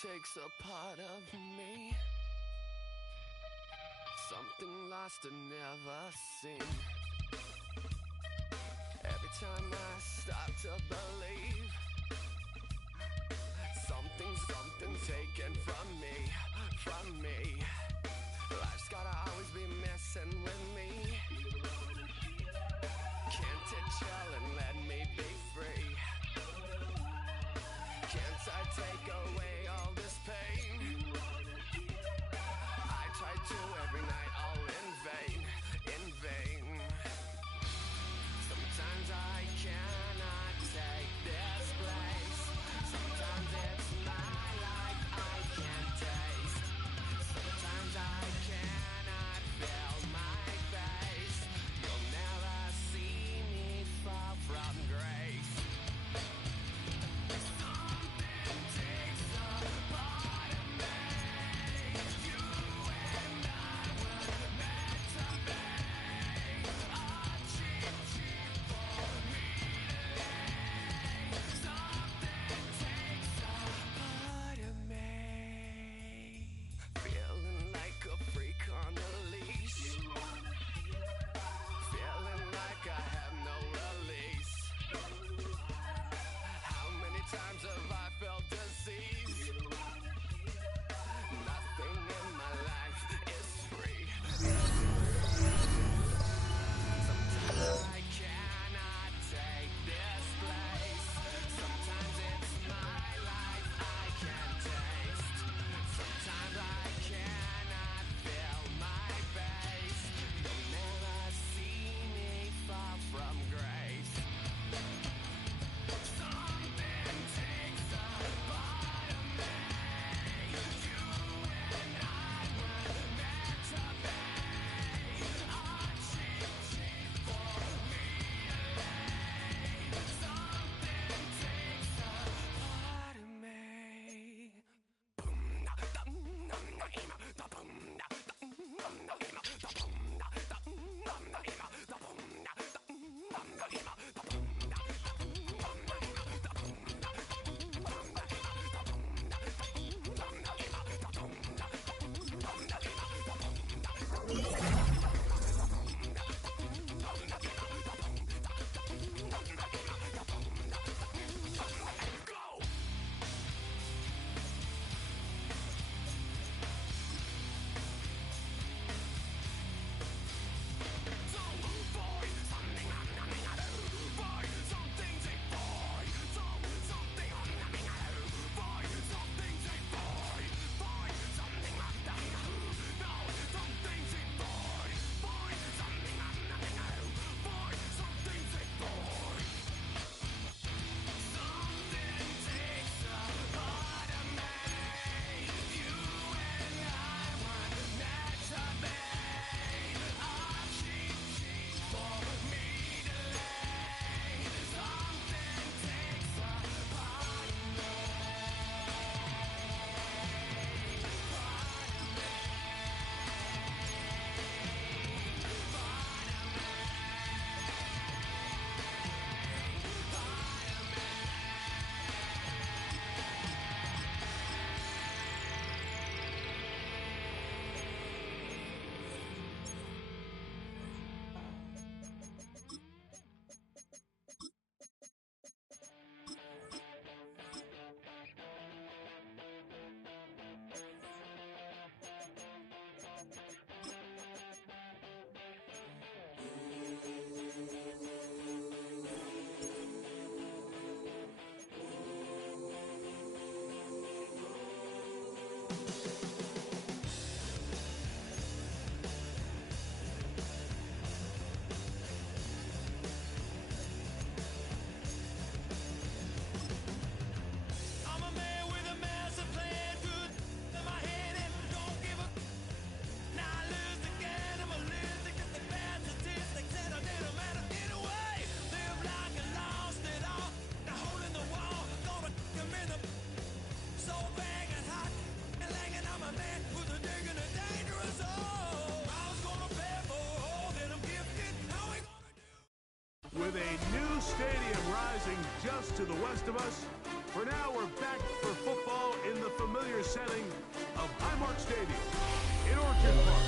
takes a part of me, something lost and never seen. Every time I start to believe, something's taken from me. Life's gotta always be messing with me. Can't it chill and let me be free? Can't I take away all this pain? I try to every night, all in vain. Sometimes I cannot take this place. Sometimes it's my life I can't taste. Sometimes I cannot feel my face. You'll never see me fall from grace. Something takes a part of me. You and I were meant to be. A cheap for me to lay. Something takes a part of me. Feeling like a freak on a leash. Feeling like I have no release. How many times have I felt disease? Nothing in my life is free. Sometimes I cannot take this place. Sometimes it's my life I can't taste. Sometimes I cannot feel my face. You'll never see me fall from grace. Something takes a part of me. You and I were meant to be. A cheap for me to lay. Something takes a part of me. Boom, da, dum, dum, da, ima, da, boom, da, dum, dum, da, ima, da, boom, da, dum, dum, da, ima, da, boom, da, dum, dum, da, ima, da, boom, da, dum, dum, da, ima, da, boom, da, dum, dum, da, ima, da, boom, da, dum, dum, da, ima, da, boom, da, dum, dum, da, ima, da, boom, da. Go! With a new stadium rising just to the west of us, for now we're back for football in the familiar setting of Highmark Stadium in Orchard Park.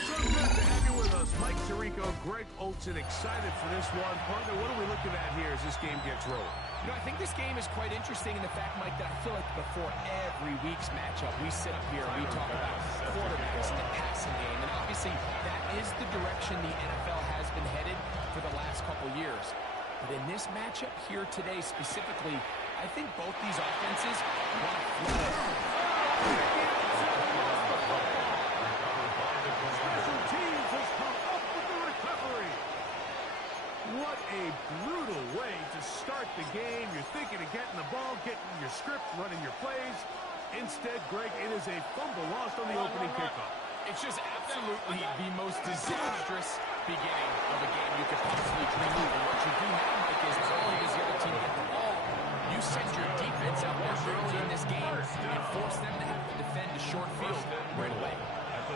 So good to have you with us. Mike Tirico, Greg Olson, excited for this one. Partner, what are we looking at here as this game gets rolling? You know, I think this game is quite interesting in the fact, Mike, that I feel like before every week's matchup, we sit up here and we talk about quarterbacks and the passing game. And obviously, that is the direction the NFL has been headed for the last couple years. But in this matchup here today specifically, I think both these offenses want to flood it. Special teams has come up with the recovery. What a brutal way to start the game. You're thinking of getting the ball, getting your script, running your plays. Instead, Greg, it is a fumble lost on the opening kickoff. It's just absolutely the most disastrous beginning of a game you could possibly dream of. And what you do now, Mike, is not only does the other team get the ball, you send your defense out there early in this game and force them to have to defend a short field right away.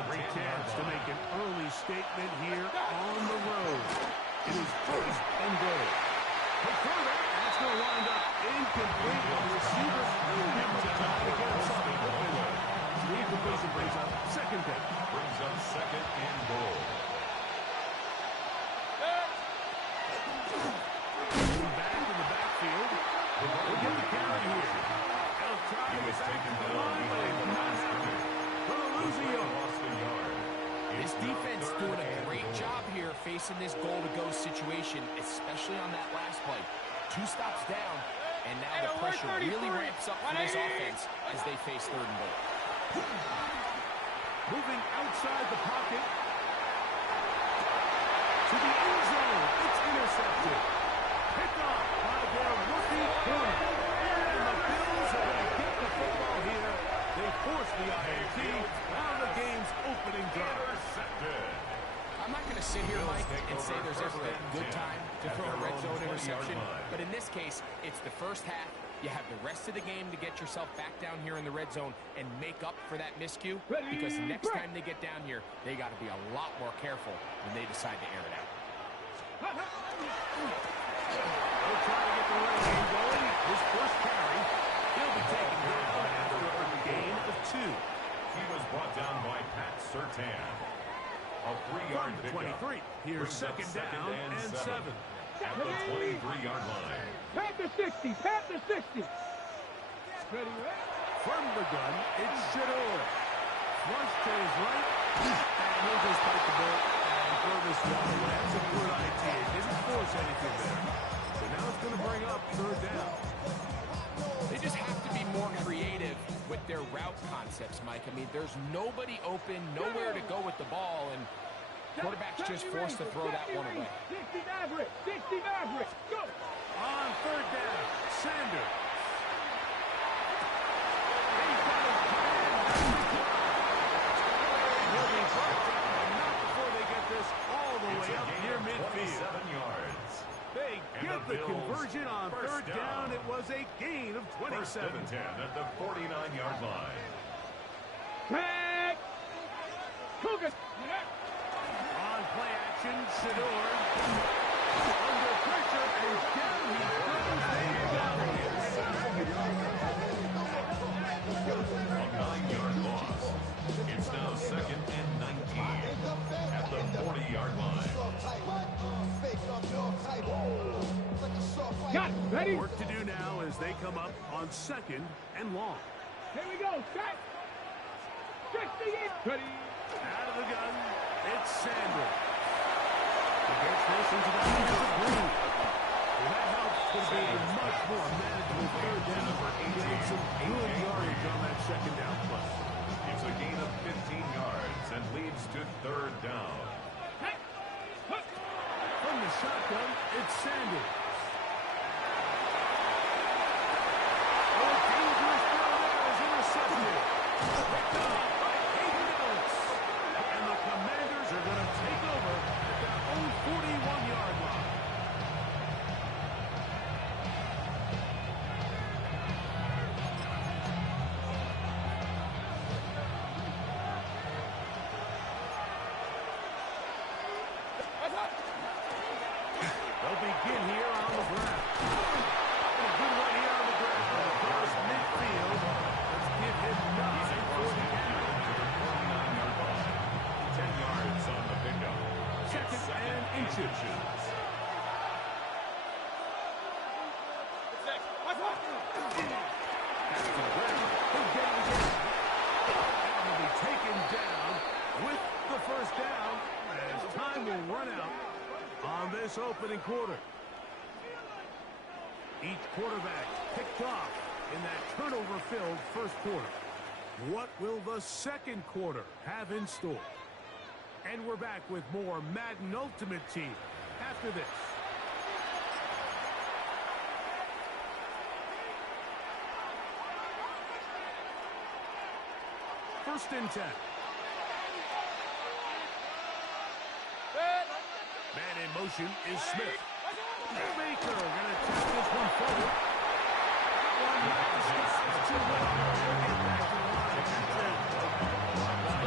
Great chance to make an early statement here on the road. It is first and goal. But further, that's going to wind up incomplete. The receiver will give him time to get himself open. The incompletion brings up second down. Brings up second and goal. Back in the backfield. We'll get the carry here. They'll try to get back to the line, but it's not happening. Gonna lose a yard. This defense doing a great job here facing this goal-to-go situation, especially on that last play. 2 stops down, and now the pressure really ramps up for this offense as they face third and goal. Moving outside the pocket to the end zone. It's intercepted. Picked off by their rookie corner. And the Bills are going to get the football here. They force the INT on the game's opening drive. I'm not going to sit here, Mike, and say there's ever a good time to throw a red zone interception, but in this case, it's the first half. You have the rest of the game to get yourself back down here in the red zone and make up for that miscue, because next time they get down here, they got to be a lot more careful when they decide to air it out. They'll try to get the running game going. His first carry, he'll be taken down after a gain of 2. He was brought down by Pat Surtain. A 3-yard From the pickup. 23. Here's second down and 7. At the 23-yard line. Pat the 60, Pat the 60. Ready, From the gun, it's Shador. Flush to his right, and he'll just bite the ball and throw this one away. That's a good idea. Didn't force anything there. So now it's going to bring up third down. They just have to be more creative with their route concepts, Mike. I mean, there's nobody open, nowhere to go with the ball, and quarterback's just forced to throw that one away. 60 Maverick, 60 Maverick, go! On third down, Sanders. He'll be brought down, but not before they get this all the way up near midfield. 27 yards. They get the Bills conversion on first third down. It was a gain of 27. First and 10 at the 49-yard line. Tag! Cougar! On play action, Shador. Under pressure, and down he goes. They got him. A 9-yard loss. It's now second and 19 at the 40-yard line. Got it, ready? Work to do now as they come up on second and long. Here we go, set! 60 in! Ready? Out of the gun, it's Sanders. He gets this into the hands of Green. Well, that helps to be a much more manageable third down. Getting some good yardage on that second down play. It's a gain of 15 yards and leads to third down. From the shotgun, it's Sanders. Oh, dangerous throw there is intercepted. Picked up by Hayden Ellis. And the Commanders are going to take over at their own 41-yard line. They'll begin here on the ground. And a good one here on the ground. Across midfield. Let's give him inches. He'll be taken down with the first down as time will run out on this opening quarter. Each quarterback picked off in that turnover-filled first quarter. What will the second quarter have in store? And we're back with more Madden Ultimate Team after this. First and 10. Man in motion is Smith. Baker going to tap this one forward. That one is too late.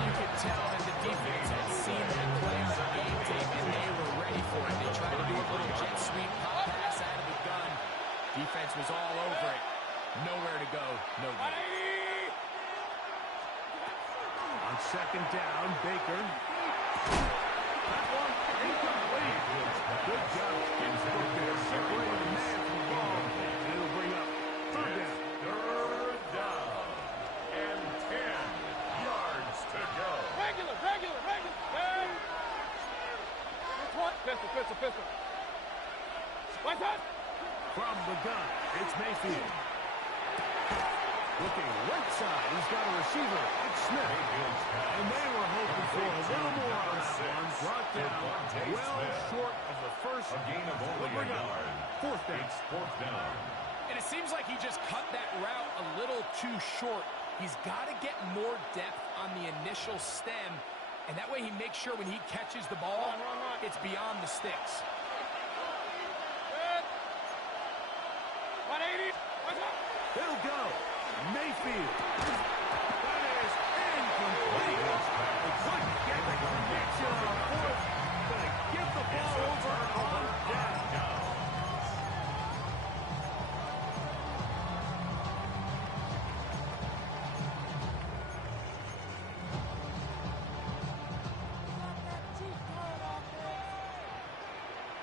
You could tell that the defense had seen that play on the game tape and they were ready for it. They tried to do a little jet sweep pop pass out of the gun. Defense was all over it. Nowhere to go. No good. On second down, Baker. That one incomplete. Good job. Separating the man from the ball. And it'll bring up third down. Third down. And 10 yards to go. Regular. Pistol. What's that? From the gun, it's Mayfield. Looking right side, he's got a receiver. It's Smith. And they were hoping for a little more on that one. Brought down well short of the first. A gain of only a yard. Fourth down. It's fourth down. And it seems like he just cut that route a little too short. He's got to get more depth on the initial stem. And that way he makes sure when he catches the ball, it's beyond the sticks. 180. They'll go. Mayfield. That is incomplete. Couldn't get the connection on fourth. Gonna get the ball over on down.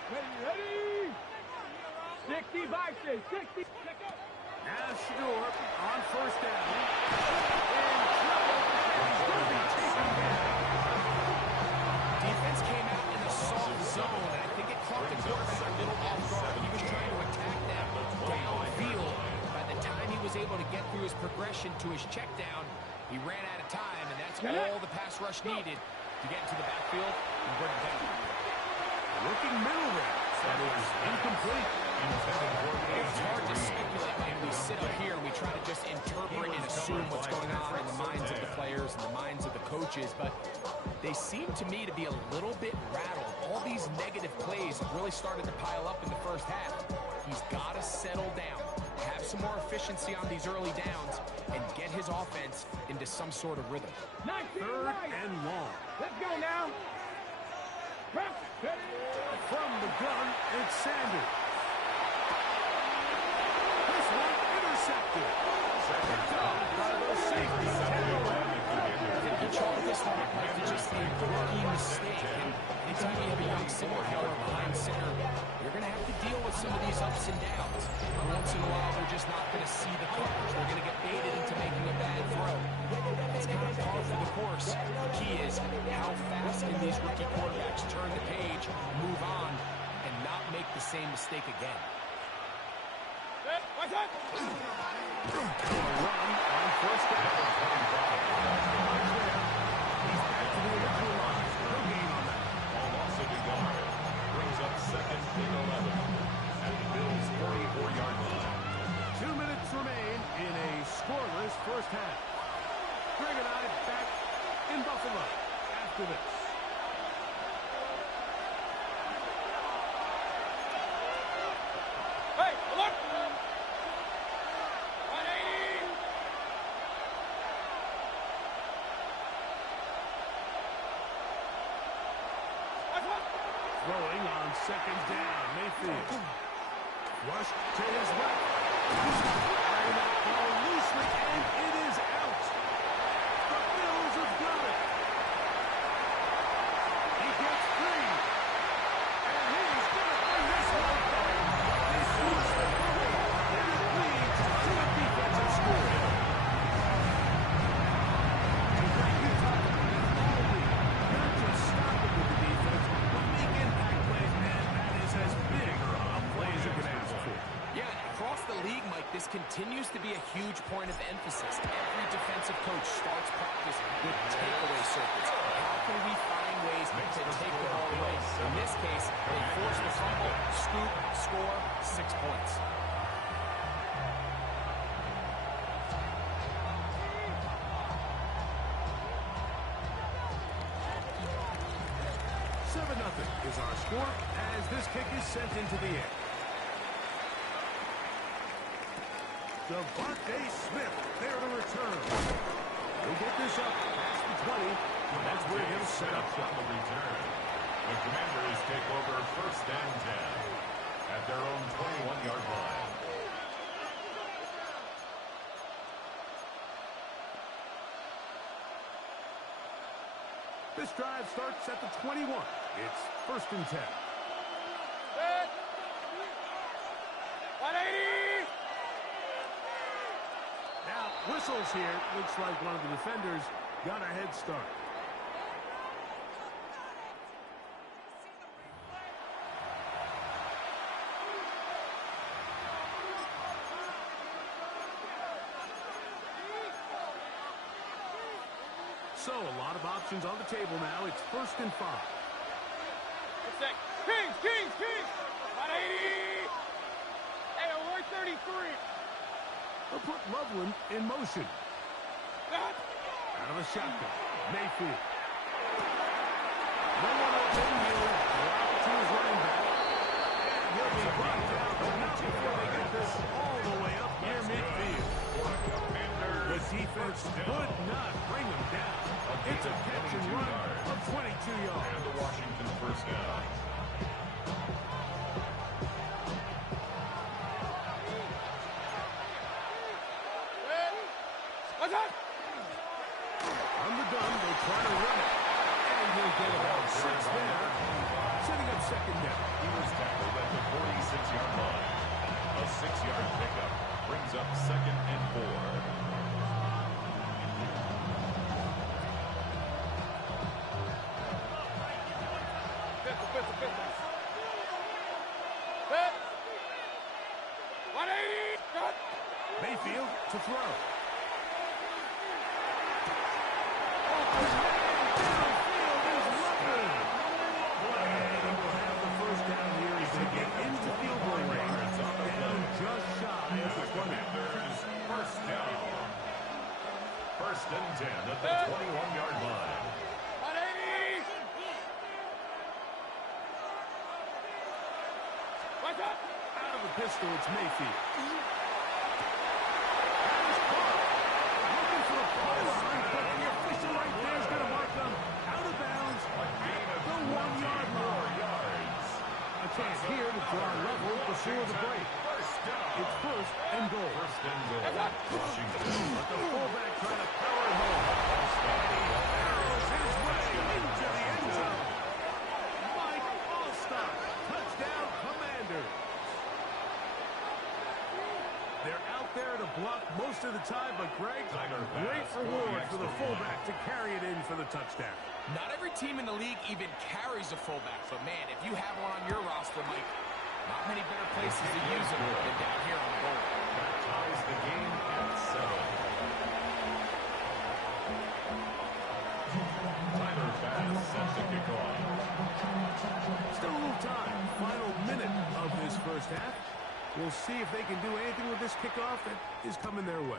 Ready. 60 by 60. Now Shador on first down. In trouble. He's going to be taken down. Defense came out in a soft zone, and I think it caught the quarterback a little off guard. He was trying to attack them downfield. By the time he was able to get through his progression to his check down, he ran out of time, and that's all the pass rush needed to get into the backfield and bring it down. Looking middle there. That is incomplete. It's hard to speculate when we sit up here and we try to just interpret and assume what's going on in the minds of the players and the minds of the coaches, but they seem to me to be a little bit rattled. All these negative plays have really started to pile up in the first half. He's got to settle down, have some more efficiency on these early downs, and get his offense into some sort of rhythm. Third and long. Let's go now. From the gun, it's Sanders. This one intercepted. Second down by the safety. He chalked this one up like just a rookie mistake. And anytime you have a young center fielder behind center, you're going to have to deal with some of these ups and downs. Every once in a while, they're just not going to see the coverage. They're going to get baited into making a bad throw. It's kind of par for the course. The key is how fast can these rookie quarterbacks turn the page, move on, and not make the same mistake again. What's that? Run on first down. He's back to the line. No gain on that. Ball loss of a yard. Brings up second and 11 at the Bills' 44-yard line. 2 minutes remain in a scoreless first half. Greg and I back in Buffalo after this. Hey, look! 180! Throwing on second down, Mayfield. Rush to his left. Firing that ball loosely, and it is out. The Bills have got it. He gets free. continues to be a huge point of emphasis. Every defensive coach starts practice with takeaway circuits. How can we find ways to take the ball away? In this case, they force the fumble, scoop, score, 6 points. Is our score as this kick is sent into the air. Devontae Smith there to return. He'll get this up past the 20. That's where he'll set up on the return. The Commanders take over 1st and 10 at their own 21-yard line. This drive starts at the 21. It's 1st and 10. 180! Now, whistles here. Looks like one of the defenders got a head start. So, a lot of options on the table now. It's 1st and 5. Kings, Kings, Kings! 180! Hey, we're 33. They'll put Loveland in motion. Out of the shotgun. Mayfield. No one open. He'll drop to his running back. And he'll be brought down, but not before they get this all the way up near midfield. The defense could not bring him down. It's a catch and run of 22 yards. And the Washington 1st down. What's up? On the gun, they try to run it. And he'll get about 6 there. Setting up 2nd down. He was tackled at the 46-yard line. A 6-yard pickup brings up 2nd and 4. Mayfield to throw. First and 10 at the 21-yard line. 180! What's up? Out of the pistol, it's Mayfield. Looking for the pylon, but the official right there is going to mark them out of bounds at the 1-yard line. A chance here to draw level before the break. It's 1st and goal. 1st and goal. Washington. But the fullback trying to power it home. Arrows his way into the end zone. Mike Allstott. Touchdown, Commanders. They're out there to block most of the time, but Greg, great reward for the fullback to carry it in for the touchdown. Not every team in the league even carries a fullback, but man, if you have one on your roster, Mike, not many better places to use them than down here on the goal. That ties the game at 7. Tyler Bass sets the kickoff. Still a little time. Final minute of this 1st half. We'll see if they can do anything with this kickoff that is coming their way.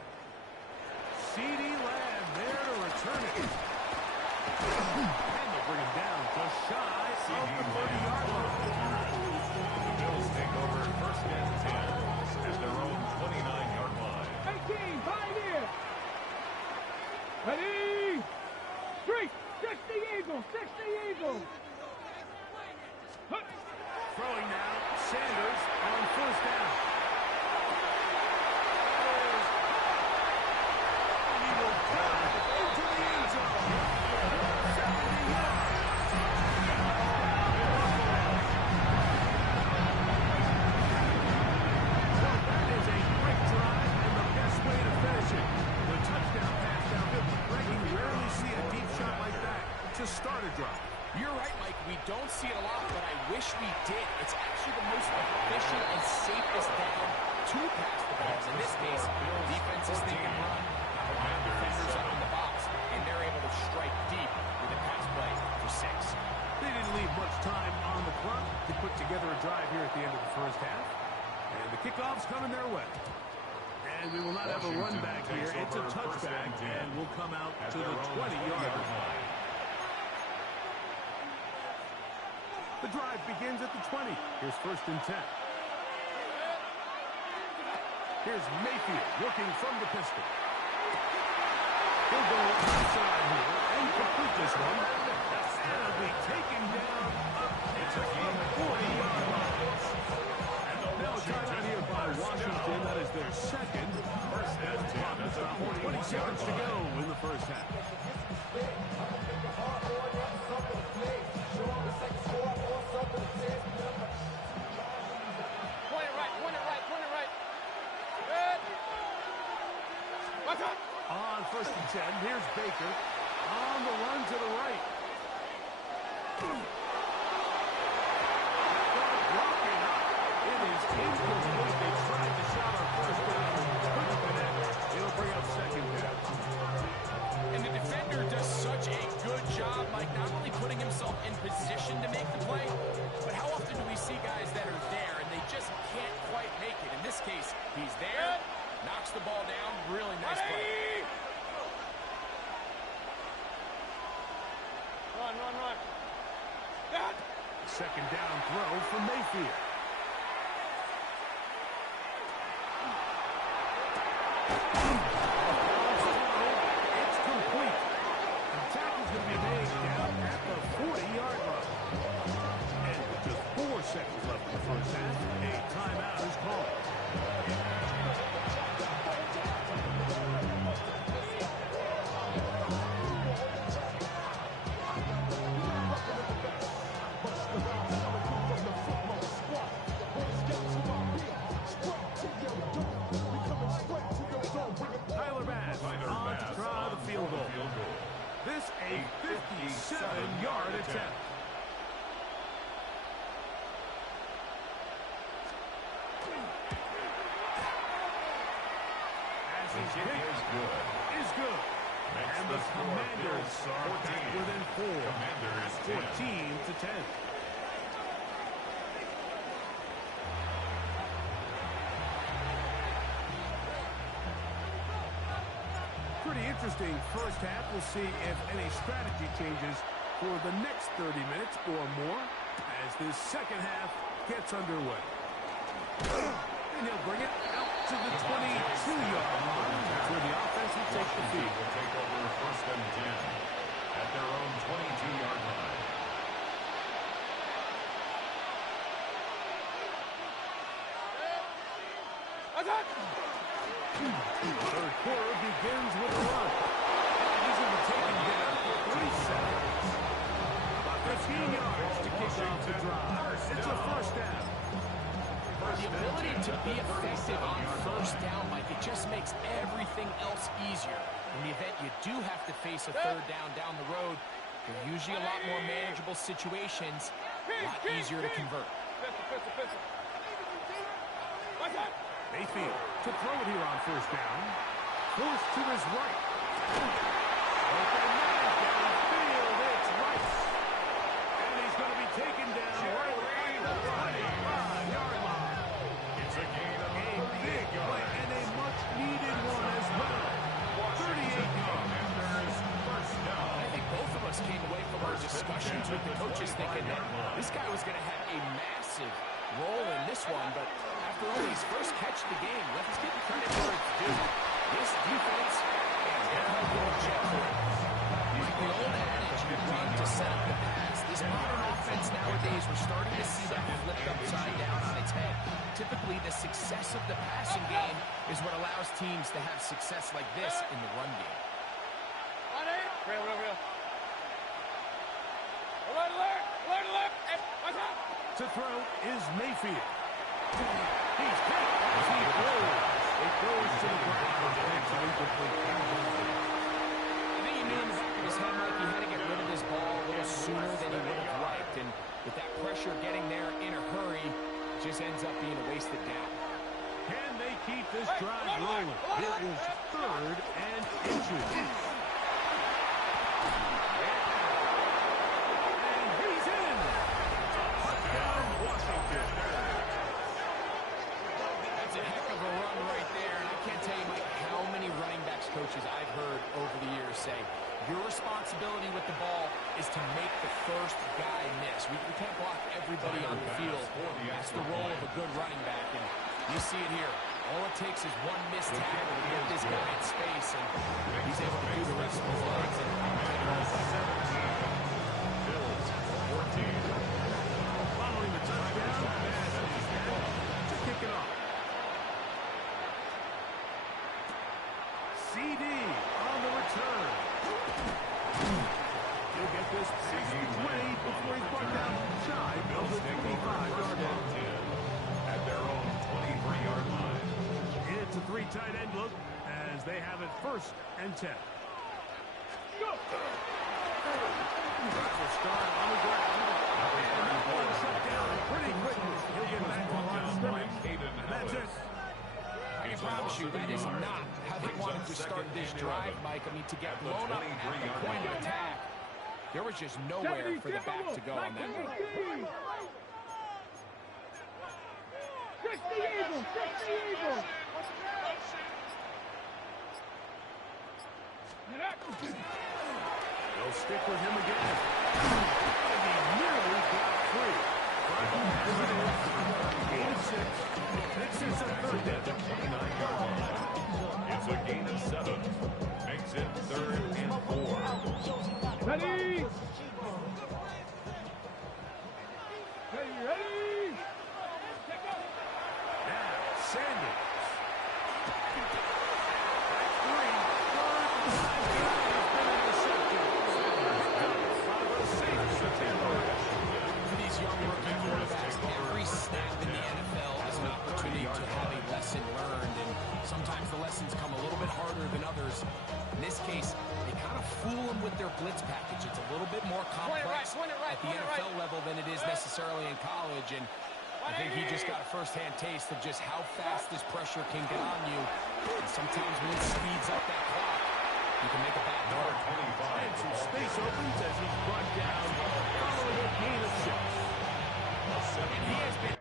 CeeDee Lamb there to return it. And they'll bring him down just shy of the 30-yard line. The Bills take over 1st and 10 at their own 29-yard line. 18, pioneer! Ready? 3, 60 Eagles, 60 Eagles! Throwing now, Sanders on 1st down. He will dive into the end zone. 70 yards. Well, that is a great drive and the best way to finish it. The touchdown pass downfield. Greg, you rarely see a deep shot like that to start a drive. You're right, Mike. We don't see it a lot, but I wish we did. It's actually the most efficient and safest down to pass the ball. In this case, the defense is thinking run. Defenders up in the box, and they're able to strike deep with a pass play for 6. They didn't leave much time on the clock to put together a drive here at the end of the first half. And the kickoff's coming their way. And we will not have a run back here. It's a touchback, and will come out to the 20-yard line. The drive begins at the 20. Here's 1st and 10. Here's Mayfield working from the pistol. He'll go outside here and complete this one. And it'll be taken down up into the 40-yard line. Now a timeout here by Washington. That is their second. That's about 20 seconds to go in the first half. On 1st and 10, here's Baker on the run to the right. Blocking up. It is incomplete. They tried the shot on 1st down. Couldn't connect. It'll bring up 2nd down. And the defender does such a good job, Mike, not only putting himself in position to make the play, but how often do we see guys that are there and they just can't quite make it? In this case, he's there, knocks the ball down, really nice play. Run. 2nd down throw for Mayfield. It's complete. The tackle's going to be made down at the 40-yard line. And with just 4 seconds left in the first half, a timeout is called. This a 57-yard attempt. As his kick is good. And the Commanders are back within 4. 14-10. Pretty interesting first half. We'll see if any strategy changes for the next 30 minutes or more as this second half gets underway. And he'll bring it out to the 22-yard line. That's where the offense will take the field. Will take over 1st and 10 at their own 22-yard line. Third quarter begins with a run. And he's going to be taken down for 3 seconds. About 15 yards to kick off the drive. It's a 1st down. The ability to be effective on 1st down, Mike, it just makes everything else easier. In the event you do have to face a 3rd down the road, they're usually a lot more manageable situations, a lot easier to convert. Mayfield to throw it here on 1st down. Forced to his right. Open man downfield. It's Rice. And he's going to be taken down right at the 25-yard line. It's a gain of A big play and a much-needed one as well. 38 yards. 1st down. I think both of us came away from our discussions with the coaches thinking that this guy was going to have a massive role in this one, but after only his first catch of the game, let's give credit where it's due. This defense is going to check for it. Like the old adage, you run to set up the pass. This modern offense nowadays, we're starting to see that flipped upside down on its head. Typically, the success of the passing game is what allows teams to have success like this in the run game. To throw is Mayfield. He's hit as he throws. It goes to the ground. It's incomplete. I think he knew in the back of his head, Mike, he had to get rid of this ball a little sooner than he would have liked. And with that pressure getting there in a hurry, it just ends up being a wasted down. Can they keep this drive rolling? Here is 3rd and inches. And he's in. Touchdown, Washington. That's a heck of a run right there. And I can't tell you, Mike, how many running backs coaches I've heard over the years say, your responsibility with the ball is to make the first guy miss. We can't block everybody on the field. That's the role of a good running back. And you see it here. All it takes is one missed tackle to get this guy in space, and he's able to do the rest of his legs. And 17. Bills 14. Following the touchdown, to kick it off. CD on the return. He'll get this past the 20 before he's brought down shy of the 25-yard line. At their own 23-yard line. It's a 3 tight end look as they have it 1st and 10. Will start on the ground. And that one shut down pretty quickly. He'll get back to the line of scrimmage. And that's it. I promise you, that is not how they wanted to start this drive, Mike. I mean, to get blown up at the point of attack, there was just nowhere for the back to go on that one. They'll stick with him again. And he nearly got free. But as it is, gain of 6. This is a 3rd down. At the 29-yard line. It's a gain of 7. Makes it 3rd and 4. Ready? Ready? Now, Sanders. That's 3. 3rd and 9. For these young rookie quarterbacks, every snap in the NFL is an opportunity to have a lesson learned, and sometimes the lessons come a little bit harder than others. In this case, they kind of fool them with their blitz package. It's a little bit more complex at the NFL level than it is necessarily in college, and I think he just got a first-hand taste of just how fast this pressure can get on you. And sometimes when it speeds up that clock, you can make a bad throw. And some space opens as he's brought down following a gain of 6. And he has been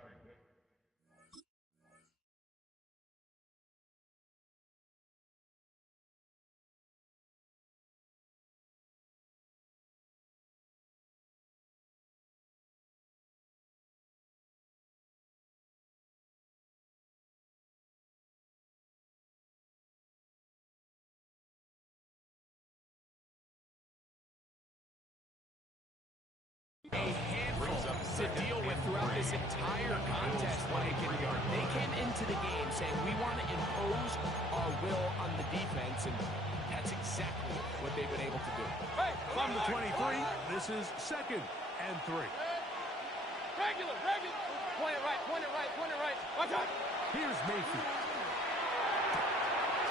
a handful to deal with throughout this entire contest, Mike. And they came into the game saying, we want to impose our will on the defense, and that's exactly what they've been able to do. From the 23, this is 2nd and 3. Regular. Point it right. Watch out. Here's Mayfield.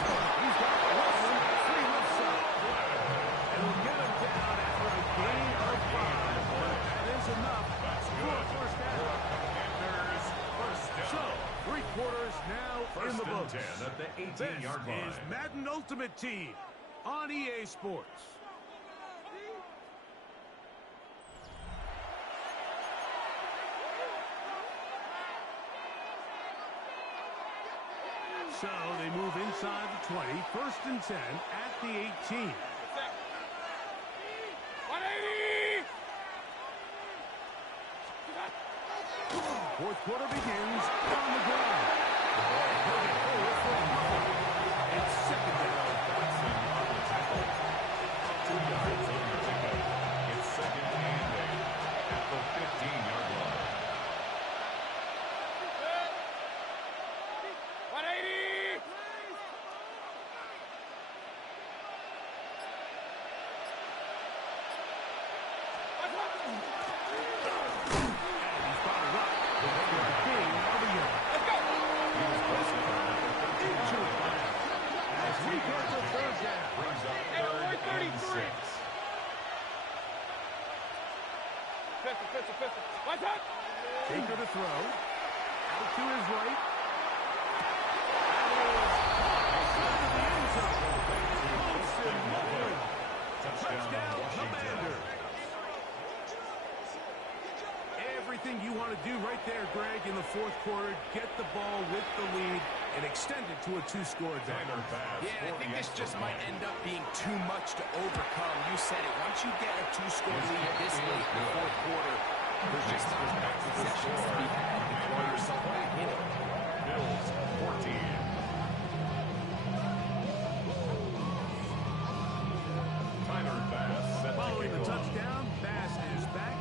He's got the left one, 3 left side. It'll get him down after a gain of 5, but that is enough for a 1st down. So, 3 quarters now in the books. 10 at the This 18-yard line. is Madden Ultimate Team on EA Sports. So they move inside the 20, 1st and 10 at the 18. 180. 4th quarter begins on the ground. It's 2nd down. Watson on the tackle. 2 yards on the pickup. It's 2nd and 8 at the 15-yard line. 180. He's followed up for a gain of a yard. Let's go. Into it. As we get to 3rd down. Brings up Hey, 3rd and 33. 6. Pistol. Watch out. Baker to throw. Out to his right. Touchdown, Commander. Everything you want to do right there, Greg, in the fourth quarter, get the ball with the lead and extend it to a two-score advantage. Yeah, I think this just might end up being too much to overcome. You said it. Once you get a two-score lead this late in the fourth quarter, there's just not enough possessions to be had to throw yourself back in it. Bills 14. Tyler Bass set to Following the kick off. touchdown, Bass is back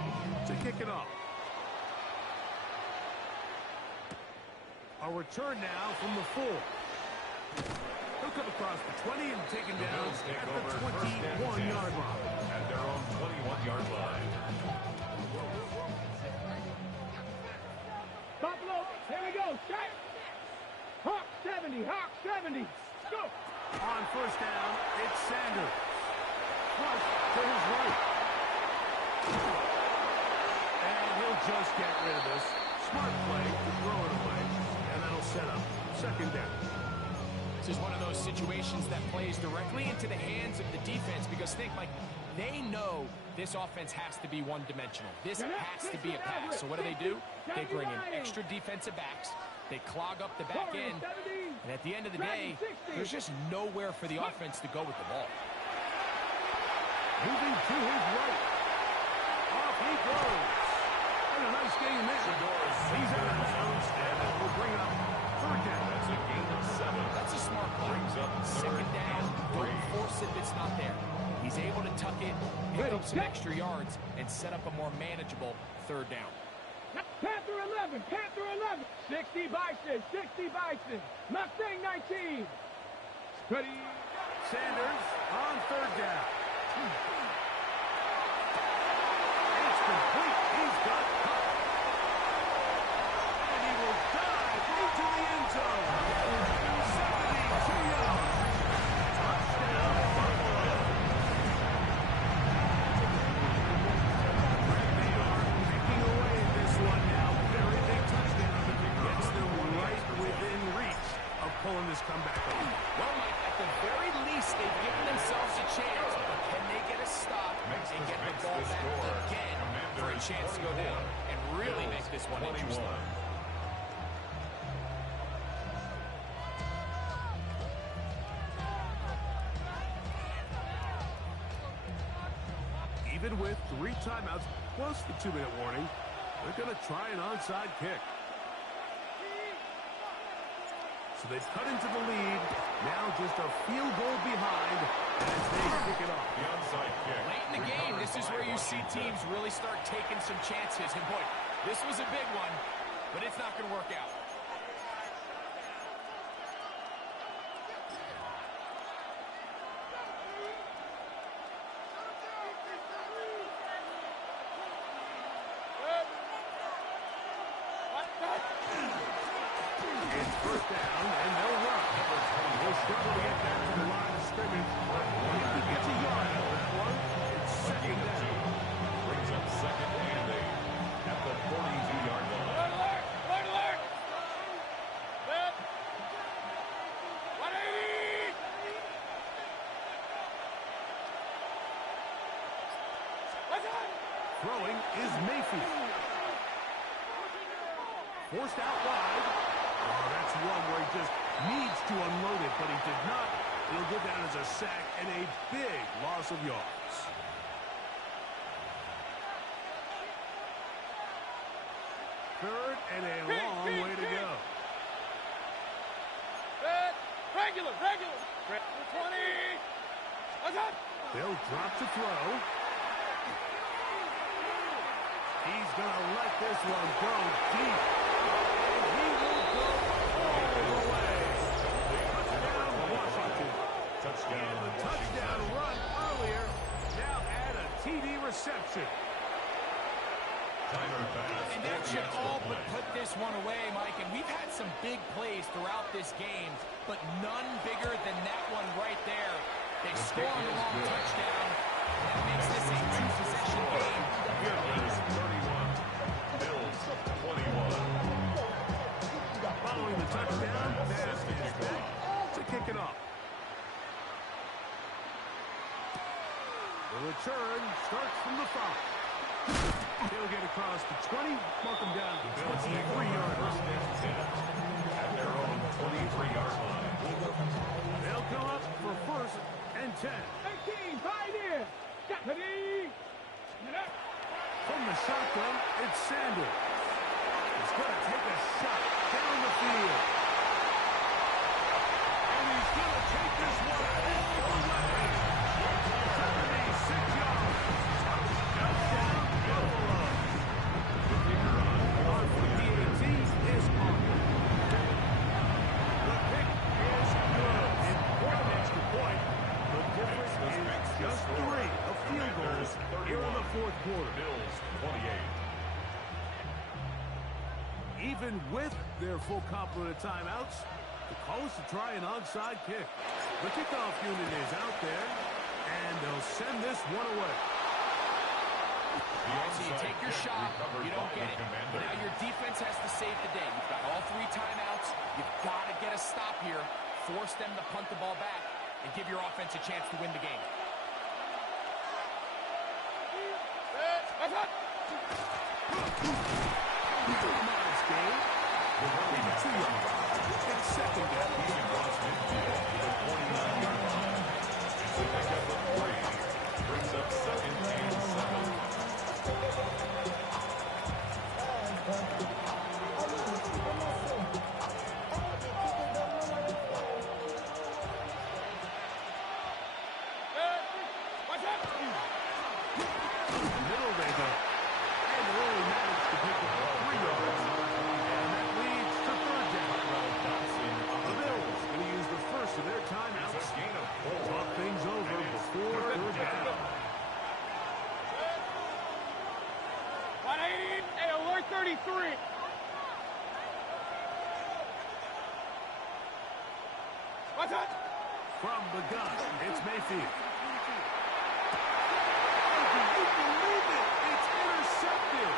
to kick it off. A return now from the 4. He'll come across the 20 and taken down Bills take at over the first and 21-yard 10 line. at their own 21-yard line. Buffalo, here we go. Shot. Hawk 70, Hawk 70. Go. On first down, it's Sanders. Rush to his right. And he'll just get rid of this. Smart play to throw it away. And that'll set up second down. This is one of those situations that plays directly into the hands of the defense because think, like, they know this offense has to be one-dimensional. This has to be a pass. So what do? They bring in extra defensive backs. They clog up the back end. And at the end of the day, there's just nowhere for the offense to go with the ball. Moving to his right. Off he goes. And a nice game there. He's out of bounds, and it will bring up third down. That's a gain of 7. That's a smart play. Brings up Second down, third don't force it if it's not there. He's able to tuck it, pick up some extra yards, and set up a more manageable third down. Panther 11, Panther 11. 60 Bison, 60 Bison. Mustang 19. Ready. Sanders on third down. It's complete. He's got caught. And he will dive into the end zone. 72 yards. Touchdown, Buffalo. They are picking away at this one now. Very big touchdown. Gets them right within reach of pulling this comeback off. Well, Mike, at the very least, they've given themselves a chance. But can they get a stop and get the ball back again for a chance to go down and really make this one interesting? Even with 3 timeouts plus the 2-minute warning, they're going to try an onside kick. So they've cut into the lead. Now just a field goal behind as they kick it off. The onside kick. Late in the game, this is where you see teams really start taking some chances. And boy, this was a big one, but it's not going to work out. It's first down, and they'll run. They'll struggle to get back to the line of scrimmage. If he gets a yard out of that one, it's second down. Brings up second and 8 at the 42-yard line. Alert, alert, alert, alert. Set. 180. Let's go. Throwing is Mayfield. Forced out wide. Oh, that's one where he just needs to unload it, but he did not. It'll go down as a sack and a big loss of yards. Third and a long way to go. Set. Regular, regular. 20. Let's go. They'll drop to throw. He's going to let this one go deep. And he will go all the way. Touchdown, Washington. Touchdown, And the touchdown run earlier now add a TD reception. Tyler Bass. And that should all but put this one away, Mike. And we've had some big plays throughout this game, but none bigger than that one right there. They score on the long touchdown. That makes this a two-possession game. Bills 31. Bills 21. Following the touchdown, Bass is back to kick it off. across the 20, mark them down The at Bills take 23-yard first line. and 10 at their own 23-yard line. They'll come up for first and 10. 18, pioneer. Ready. From the shotgun, it's Sanders. He's going to take a shot down the field. And he's going to take this one all the way. 76 yards. Touchdown, Buffalo. The kicker on 58 is on. The pick is good. Important extra point. The difference is just 3 of field goals here in the fourth quarter. Bills 28. Even with their full complement of timeouts, the call is to try an onside kick. The kickoff unit is out there, and they'll send this one away. So you take your shot, you don't get it. Now your defense has to save the day. You've got all 3 timeouts. You've got to get a stop here, force them to punt the ball back, and give your offense a chance to win the game. Modest gain. Maybe 2 yards. It's second down. He's across midfield to the 49-yard line. It's a pickup of 3. Brings up second and 7. Middle they go. And they only managed to pick up 3 yards. And that leads to third down. The Bills going to use the first of their timeouts. It's a gain of 4. Talk things over before third down. 180. Hey, alert 33. What's that? From the gun, it's Mayfield. It's intercepted.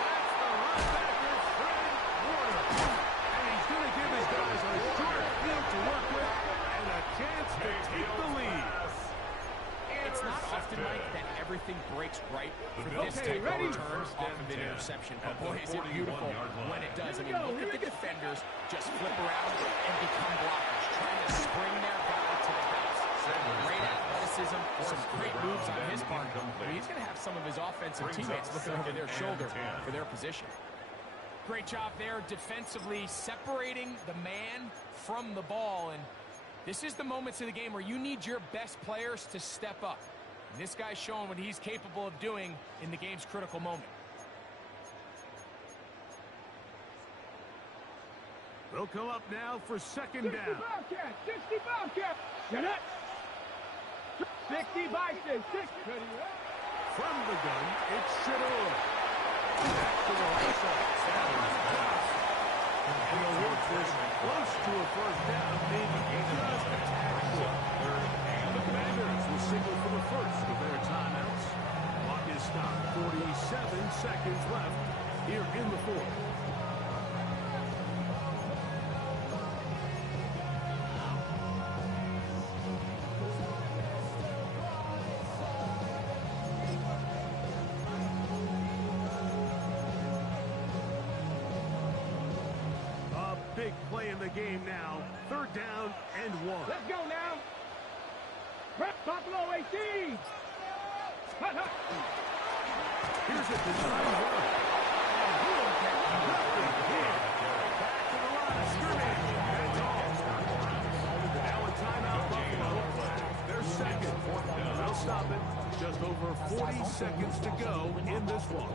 That's the linebacker, Fred Warner. And he's going to give his guys a short field to work with and a chance to take the lead. It's not often, Mike, that everything breaks right for this Okay, type ready? of return off of an interception. But boy, is it beautiful when it does. I mean, look at the defenders just flip around and become blockers, trying to spring their guy to the house. Great athleticism, some great moves on his part. I mean, he's going to have some of his offensive teammates looking over their shoulder for their position. Great job there defensively, separating the man from the ball. And this is the moments of the game where you need your best players to step up. And this guy's showing what he's capable of doing in the game's critical moment. They'll come up now for second 60 down. Bobcat. 60 Bobcat. Shut up. 60 Bison. 60. From the gun, it's Shador. Back to the right side. And they'll work this close to a first down, maybe just a tad short. The Commanders will signal for the first of their timeouts. Clock is stopped. 47 seconds left here in the fourth. A big play in the game now. Third down and 1. Let's go now. Buffalo 18. Hut, hut. Here's a design run. And he'll get nothing here. Back to the line of scrimmage. That's all. Now a timeout, Buffalo. They're second. They'll stop it. Just over 40 seconds to go in this one.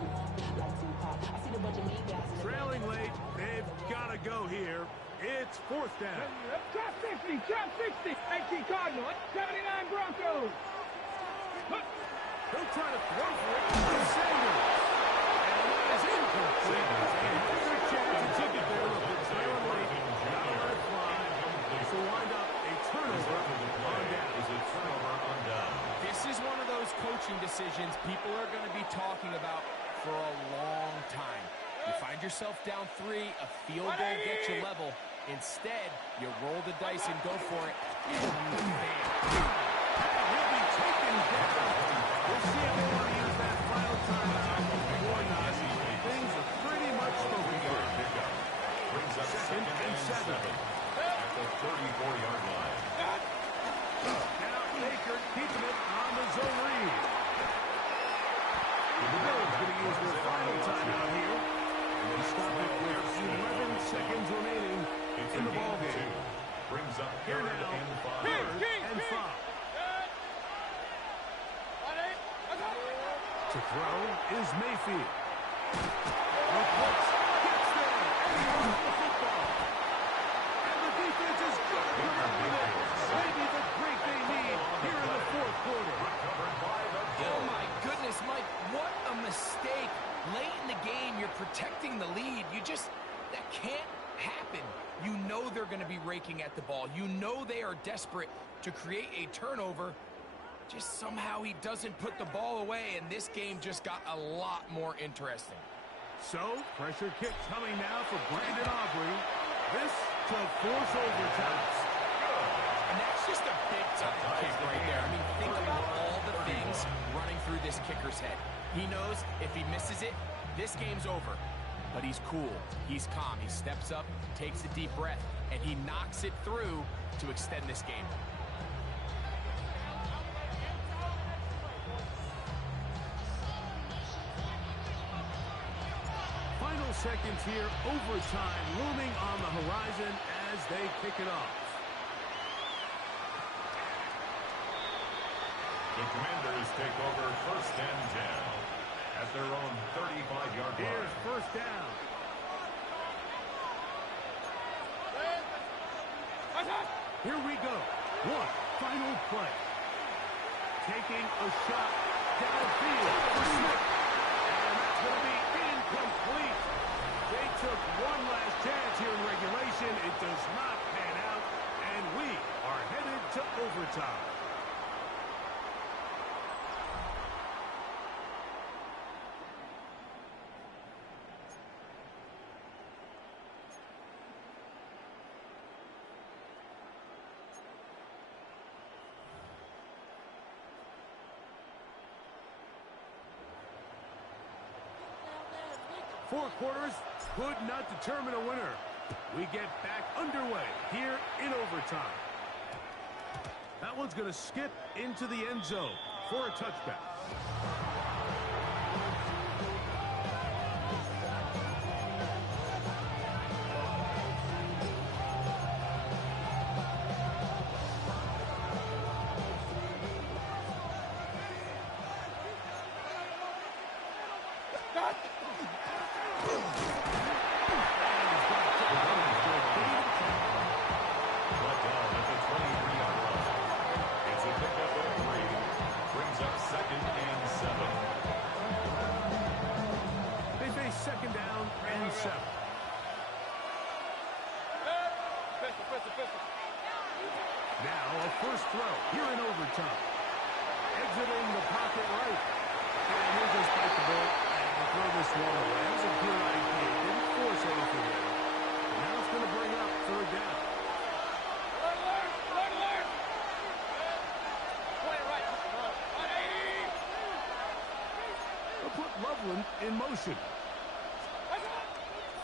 Trailing late. They've got to go here. It's fourth down. Top 60. Top 60. 18 Cardinal. 79 Broncos. Hut. They'll try to throw for it. Sanders. And that is incomplete. And there's a chance to take it there. Look, it's trailing late. Not let it fly. This will wind up a turnover on down. This is one of those coaching decisions people are going to be talking about for a long time. You find yourself down 3, a field goal gets you level. Instead, you roll the dice and go for it. And bam. He'll be taken down. We'll see if they want to use that final timeout or not. is Mayfield. Gets there, and he runs the football. And the defense is going to come up with it. Maybe the break they need here in the fourth quarter. Oh, my goodness, Mike, what a mistake. Late in the game, you're protecting the lead. That can't happen. You know they're going to be raking at the ball. You know they are desperate to create a turnover. Just somehow he doesn't put the ball away, and this game just got a lot more interesting. So, pressure kick coming now for Brandon Aubrey. This to force overtime. And that's just a big-time kick right there. I mean, think about all the things running through this kicker's head. He knows if he misses it, this game's over. But he's cool. He's calm. He steps up, takes a deep breath, and he knocks it through to extend this game. Final seconds here, overtime looming on the horizon as they kick it off. The Commanders take over 1st and 10 at their own 35-yard line. Here's first down. Here we go. One final play. Taking a shot downfield for Smith. And that's going to be incomplete. They took one last chance here in regulation. It does not pan out. And we are headed to overtime. Four quarters could not determine a winner. We get back underway here in overtime. That one's going to skip into the end zone for a touchback. Second down and 7. Now a first throw here in overtime. Exiting the pocket right. And he'll just bite the ball and throw this one away. That was a good idea. Didn't force anything there. And now it's going to bring up third down. They'll put Loveland in motion.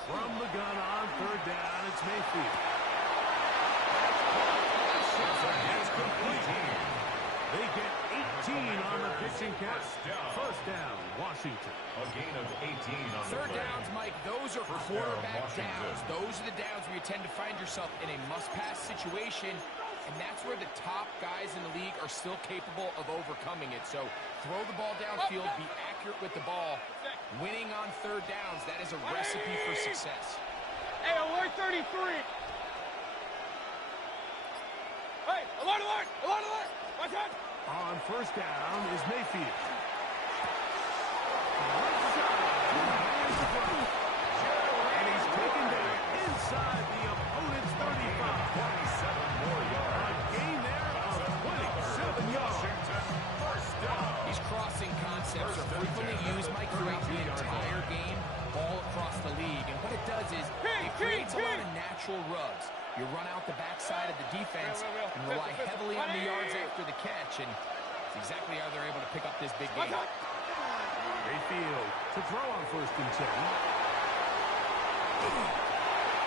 From the gun on third down, it's Mayfield. That's complete. They get 18 on the pitching catch. First down, Washington. A gain of 18 on the Third play. downs, Mike, those are First down, quarterback Washington. downs. Those are the downs where you tend to find yourself in a must-pass situation, and that's where the top guys in the league are still capable of overcoming it. So throw the ball downfield, be accurate with the ball. Winning on third downs, that is a recipe for success. Hey, alert 33. Hey, alert, alert, alert, alert. Watch out. On first down is Mayfield. And he's taken down inside the opponent's 35. 27 more yards. A gain there of 27 yards. First down. These crossing concepts are frequently used, Mike, throughout the entire game, all across the league. And what it does is it creates a lot of natural rubs. You run out the backside of the defense and rely heavily on the yards after the catch, and it's exactly how they're able to pick up this big game. Mayfield to throw on first and 10.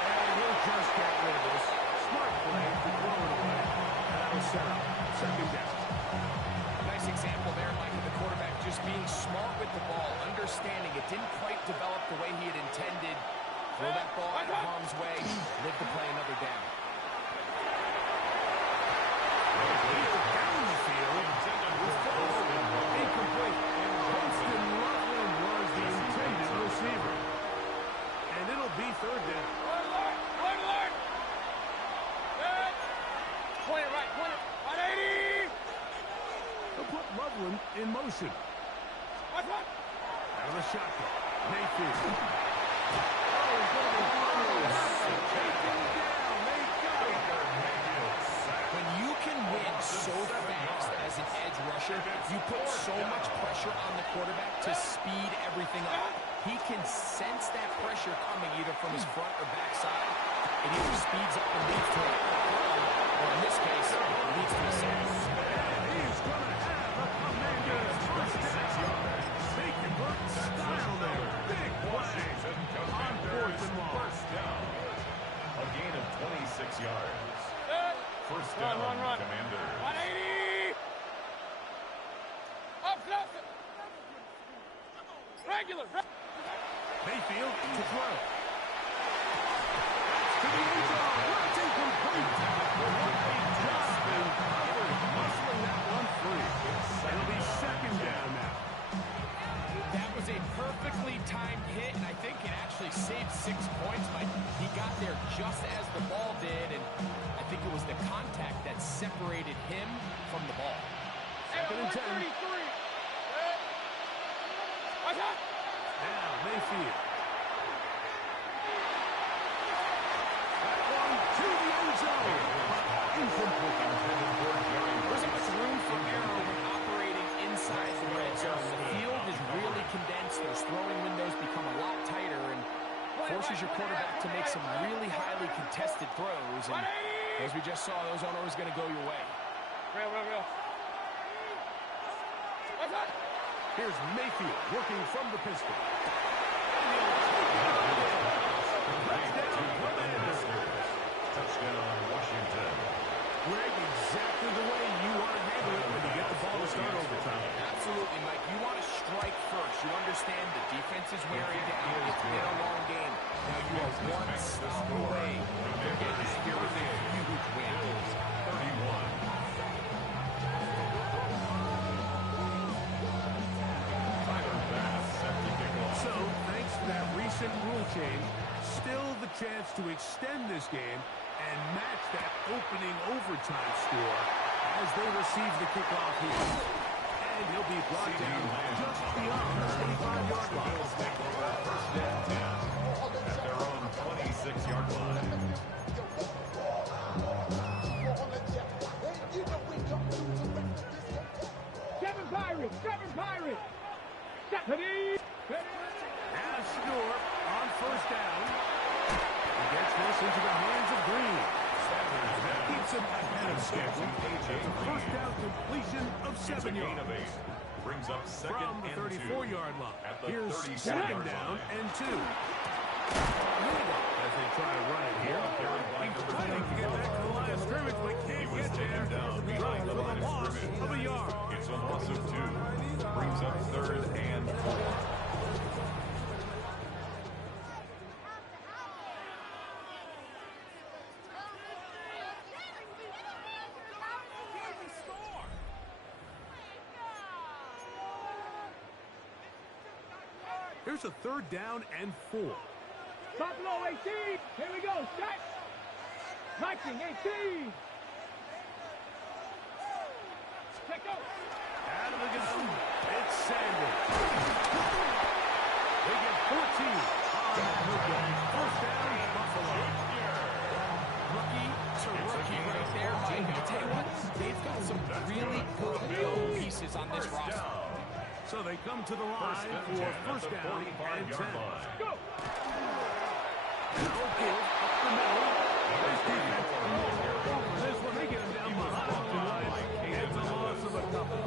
And he'll just get rid of this. Smart play to throw it away. And that'll set up second down. Nice example there, Mike, of the quarterback just being smart with the ball, understanding it didn't quite develop the way he had intended. Throw that ball out of harm's way, live to play another down. Down the field. Incomplete. And Loveland was Mayfield. Oh, he's going to be close. Taken down. They got it. When you can win so fast as an edge rusher, you put so much pressure on the quarterback to speed everything up. He can sense that pressure coming either from his front or back side. It either speeds up and leads to a throw, or in this case, leads to a sack. He's going to have a tremendous first down. They convert style there. Big play on 4th and long. First down. A gain of 26 yards. First down, Run. Commanders. 180. Up, closer. Regular. Mayfield to throw. To the end zone. That's incomplete. What a job being covered, muscling that one free. It'll be second down now. That was a perfectly timed hit, and I think it actually saved 6 points, Mike. He got there just as the ball did, and I think it was the contact that separated him from the ball. Second and 10. 133. Watch out. Now Mayfield. That one to the end zone. Incomplete. There's not much room for error when operating inside the red zone. The field is really condensed. Those throwing windows become a lot tighter and forces your quarterback to make some really highly contested throws. And as we just saw, those aren't always going to go your way. Real. Watch out. Here's Mayfield working from the pistol. Touchdown, Washington. Greg, exactly the way you want to handle it when you get the ball to start overtime. Absolutely, Mike. You want to strike first. You understand the defense is wearing down. It's been a long game. Now you are one stop away from getting here with a huge win. 31. Tyler Bass set to kick off. So, thanks to that recent rule change, still the chance to extend this game and match that opening overtime score as they receive the kickoff here. And he'll be brought down just beyond the 25-yard line. Bills take over first and 10 at their own 26-yard line. Seven Pirates. Stephanie. Now Stewart on first down. He gets this into the hands of Green. That keeps him ahead of schedule. First down completion of 7 yards. Gain of 8. Brings up second From the and 34-yard line. At the Here's 37-yard second down line. and 2. As they try to run it here. He's trying to get back to the line of scrimmage, but can't get there. down behind the For line the of loss scrimmage. of a yard. It's a loss of 2. Brings up third and 4. Here's a third down and 4. Buffalo 18. Here we go. Set. Viking 18. Check out. Out of the gun. It's Sanders. They get 14 on that movement. First down, Buffalo. Rookie to rookie right there. Jake, I'll tell you what, they've got some really good young pieces on this roster. So they come to the line for first down and 10. Go. Now give up the middle. This defense this one, they get him down behind the line. It's a loss of a couple.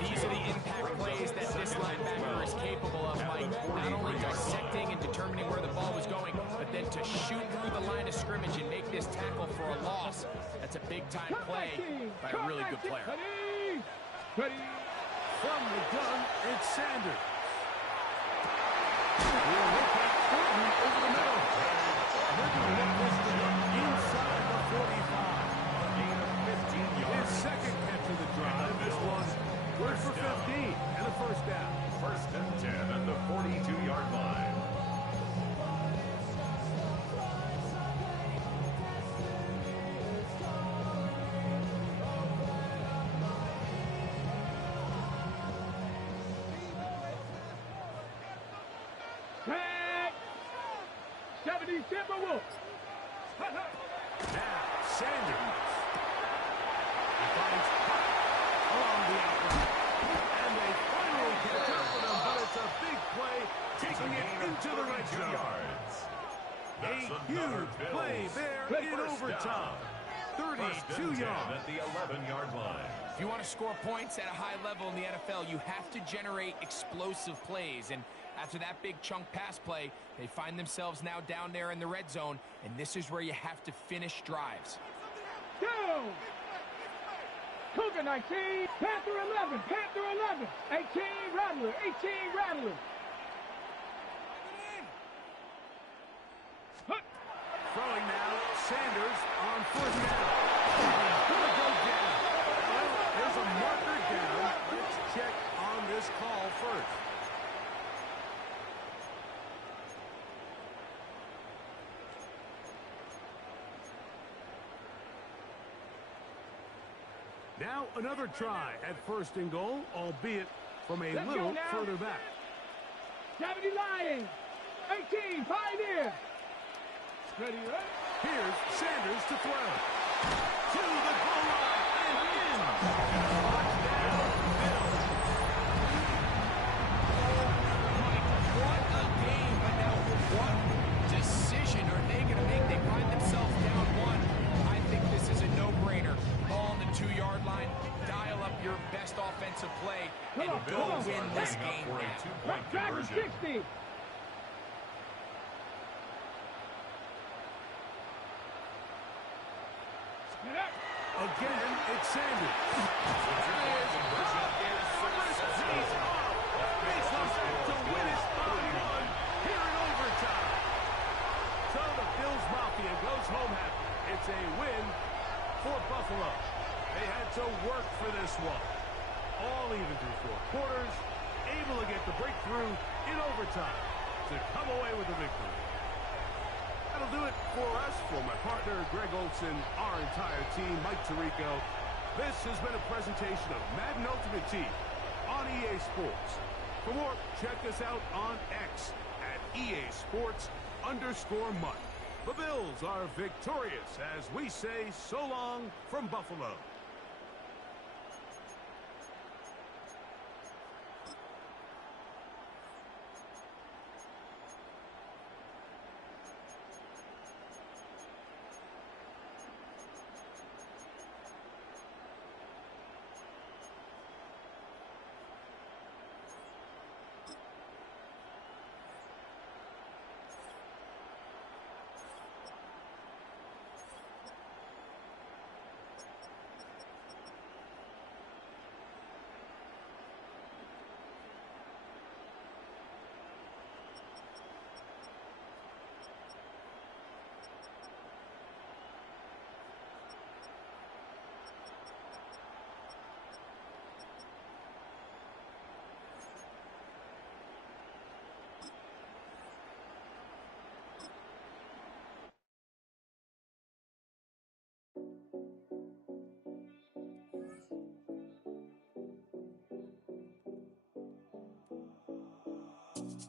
These are the impact plays that this linebacker is capable of, Mike. Not only dissecting and determining where the ball was going, but then to shoot through the line of scrimmage and make this tackle for a loss. That's a big-time play by a really good player. Ready. From the gun, it's Sanders. We'll look at Thornton over the middle. They're going to let this one inside the 45. A gain of 15 yards. His second catch of the drive. This one good for 15 and a first down. First and 10 at the 42-yard line. these Timberwolves. Now, Sanders. He finds Hart along the outline. And they finally catch up with him, but it's a big play, taking it into the red zone. A huge play there in overtime. 32 yards. At the 11-yard line. If you want to score points at a high level in the NFL, you have to generate explosive plays. And after that big chunk pass play, they find themselves now down there in the red zone, and this is where you have to finish drives. Go! Cougar 19, Panther 11, Panther 11, 18 Rattler, 18 Rattler. Throwing now, Sanders on first down. Gonna go down. Well, there's a marker down. Let's check on this call first. Now another try at first and goal, albeit from a Let's little go now. further back. 70 Lions, 18 Pioneer. Ready, right? Here's Sanders to throw. To the goal line and in. Touchdown, Bills. What a game, but now what decision are they going to make? They find themselves down one. I think this is a no-brainer. Ball on the 2-yard line, dial up your best offensive play, and go win this game For a now. two-point Tracker conversion. 60. Again, it's Sanders. To win it by one here in overtime. So the Bills Mafia goes home happy. It's a win for Buffalo. They had to work for this one. All even through 4 quarters, able to get the breakthrough in overtime to come away with the victory. That'll do it for us. For my partner, Greg Olson, our entire team, Mike Tirico. This has been a presentation of Madden Ultimate Team on EA Sports. For more, check us out on X at EA Sports_Mud. The Bills are victorious as we say so long from Buffalo.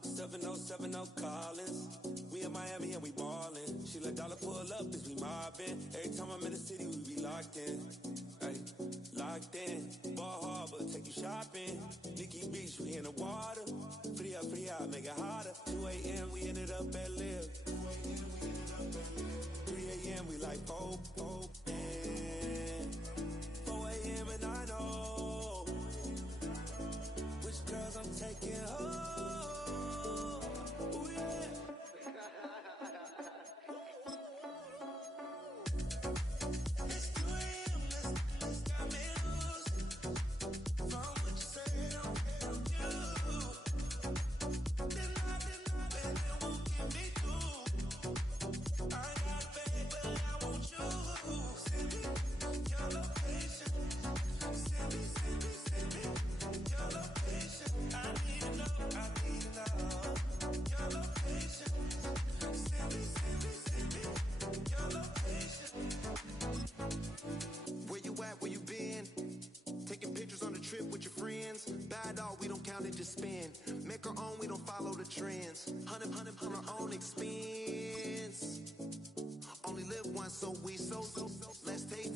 Seven oh 70 Collins. We in Miami and we ballin'. She let dollar pull up as we mobbin'. Every time I'm in the city, we be locked in. Ay, locked in. Ball Harbor, take you shopping. Nikki Beach, we in the water. Free up, make it hotter. 2 a.m. we ended up at Live. 3 a.m. we like Pope. And 4 a.m. and I know which girls I'm taking home. Ooh, yeah. It's 2 a.m. Let's got me loose. From what you say, I'm you. Then it won't get me through. I got a bag, but I want you. bands. 100 on our own expense. Only live once, so we so. Let's take.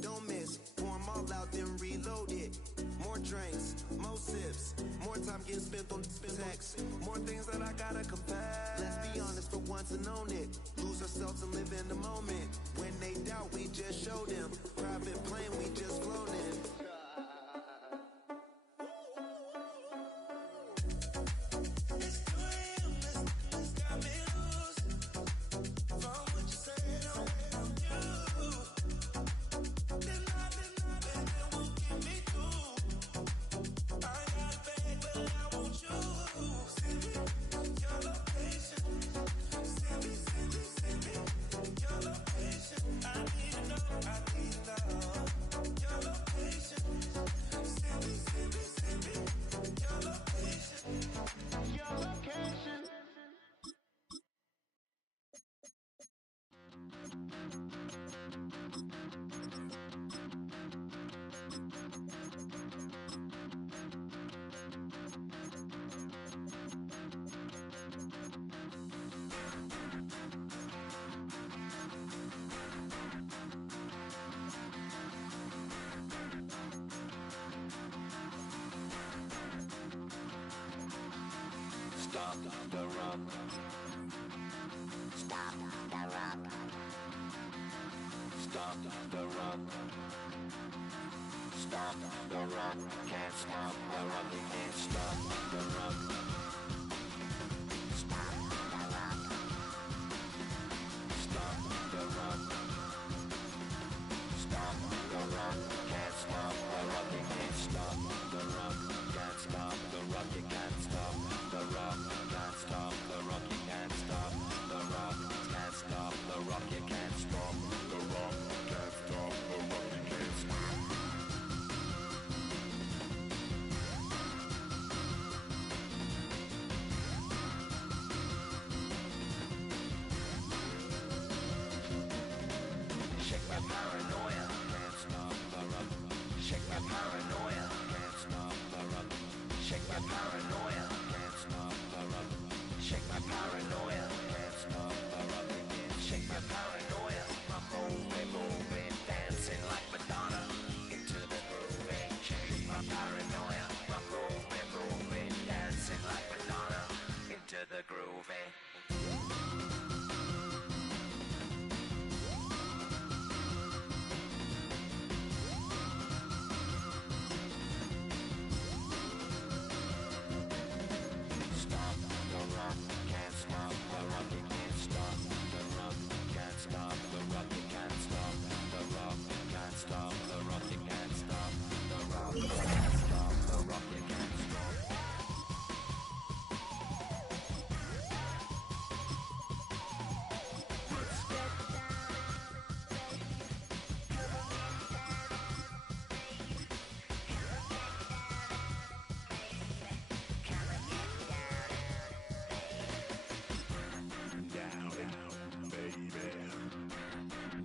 Don't miss. Pour 'em all out, then reload it. More drinks, more sips. More time getting spent on text. More things that I gotta confess. Let's be honest for once and own it. Lose ourselves and live in the moment. When they doubt, we just show them. Private plane, we just flown in. Stop the rock. Stop the rock. Stop the rock. Stop the rock. Can't stop the rock. You can't stop the rock. Stop the rock. Stop the rock. Stop the rock. Can't stop the rock. You can't stop the rock. Can't stop the rock. You can't stop the rock. Can't stop the rock. You can't stop the rock. Can't stop the rock. You can't stop the rock. Can't stop the rock. You can't stop. Shake my paranoia. Can't stop the rock. Shake my paranoia. Can't stop the rock. Shake my paranoia. Can't stop the rock. Shake my paranoia. Can't stop the rock. Shake my paranoia. I'm moving, dancing like Madonna into the groove. Shake my paranoia. I'm moving, dancing like Madonna into the groove. Stop the rock, can't stop the rock, you can't stop the rock, can't stop the rock, you can't stop the rock, can't stop the rock, you can't stop the rock, can't stop the rock, you can't stop. Down, baby.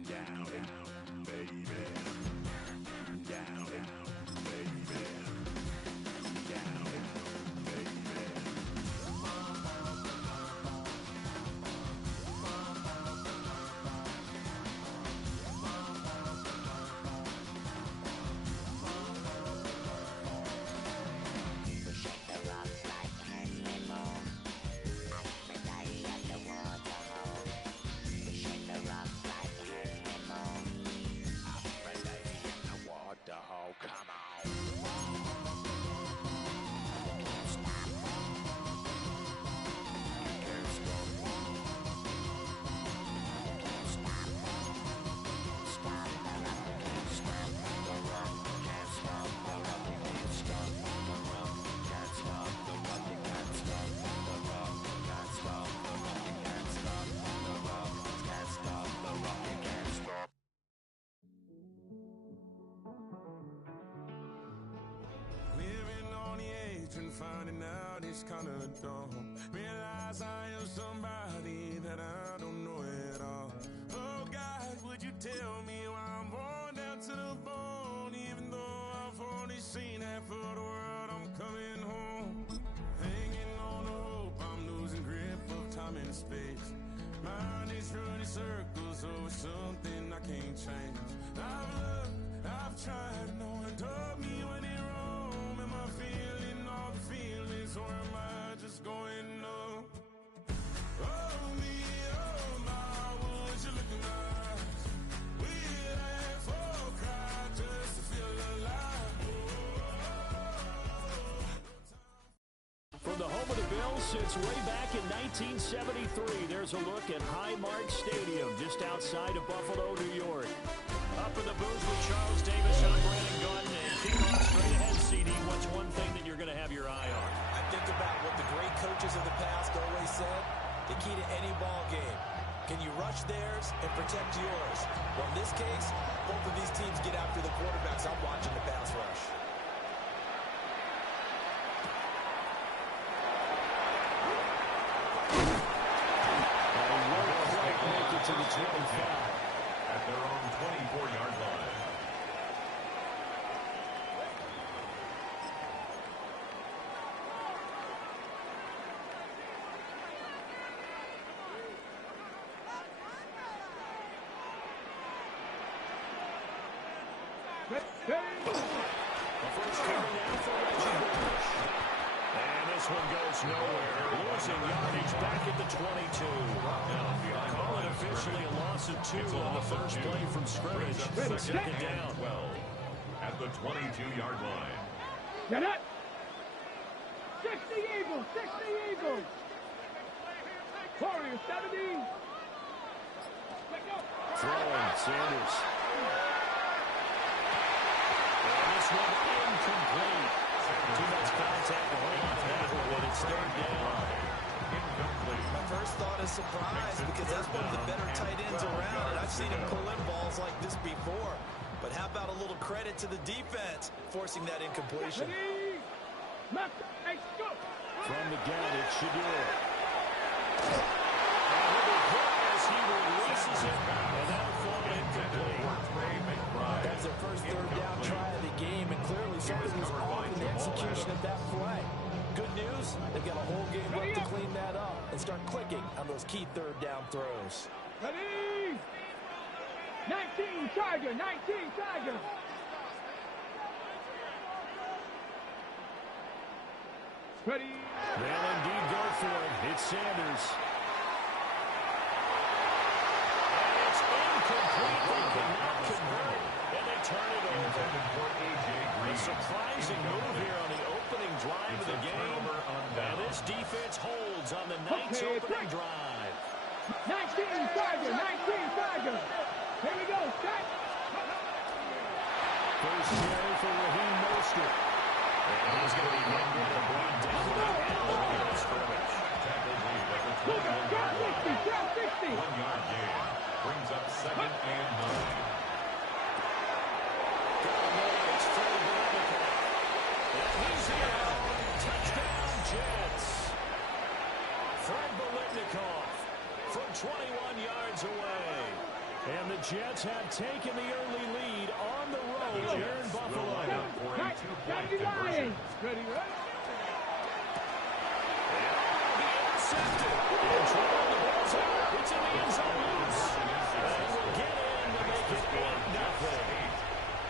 Down, baby. Down, baby. Down, baby. Shake the rock like Henry Moore. Aphrodite at the waterhole. We shake the rock like Henry Moore. Aphrodite at the waterhole. Come on. You can't stop. You can't stop. You can't stop. Stop the rock. You can't stop the rock. Can't stop the rock. You can't stop the rock. Can't stop the rock. You can't stop the rock. Can't stop the rock. You can't stop the rock. Can't stop the rock. You can't stop. Living on the edge and finding out it's kinda dumb. Realize I am somebody that I don't know at all. Oh God, would you tell me why I'm born down to the bone? Even though I've only seen half of the world, I'm coming home. Hanging on the hope I'm losing in space. Mind is running circles over something I can't change. I've looked, I've tried, no one told me when in Rome. Am I feeling all the feelings, or am I just going numb? Oh me, oh my, would you look in my eyes? We laugh or cry just to feel alive. From the home of the Bills since way back in 1973, there's a look at Highmark Stadium just outside of Buffalo, New York. Up in the booth with Charles Davis, I'm Brandon Gaudin, and kickoff straight ahead, CD. What's one thing that you're going to have your eye on? I think about what the great coaches of the past always said. The key to any ball game. Can you rush theirs and protect yours? Well, in this case, both of these teams get after the quarterbacks. I'm watching the pass rush. To the 25 at their own 24-yard line. And this one goes nowhere. Losing yardage back at the 22. Call it officially a loss of 2 on the first play from scrimmage. Second down. 12 at the 22-yard line. Get it! 60 Eagles! 60 Eagles! Warriors 70! Throwing, Sanders. And this one incomplete. Too much contact to hold on to that one. It's third down. My first thought is surprise, because that's one of the better tight ends around, and I've seen him pull in balls like this before. But how about a little credit to the defense forcing that incompletion? From the gun, it's Shadur. As he releases it, and that'll fall incomplete. That's their first third down try of the game, and clearly something was off in the execution of that play. Good news, they've got a whole game left to clean that up and start clicking on those key third down throws. Ready? 19 Tiger! 19 Tiger! Ready? They'll indeed go for it. It's Sanders. And it's incomplete. They cannot convert, and they turn it over. A surprising move here on the opening drive of the game. And this defense holds on the Knights' opening drive. 19 Tiger! 19 Tiger! Here we go, set! First carry for Raheem Mostert. And he's going to be hit with a ball down the line of scrimmage. Drop 60! Drop 60! 1-yard gain brings up 2nd and 9. It's Fred Biletnikoff. And he's in. Touchdown, Jets. Fred Biletnikoff from 21 yards away. And the Jets have taken the early lead on the road here in Buffalo. Ready, ready? He intercepted. Control the ball's out. It's in the end zone loose. And will get in to make it 8-0.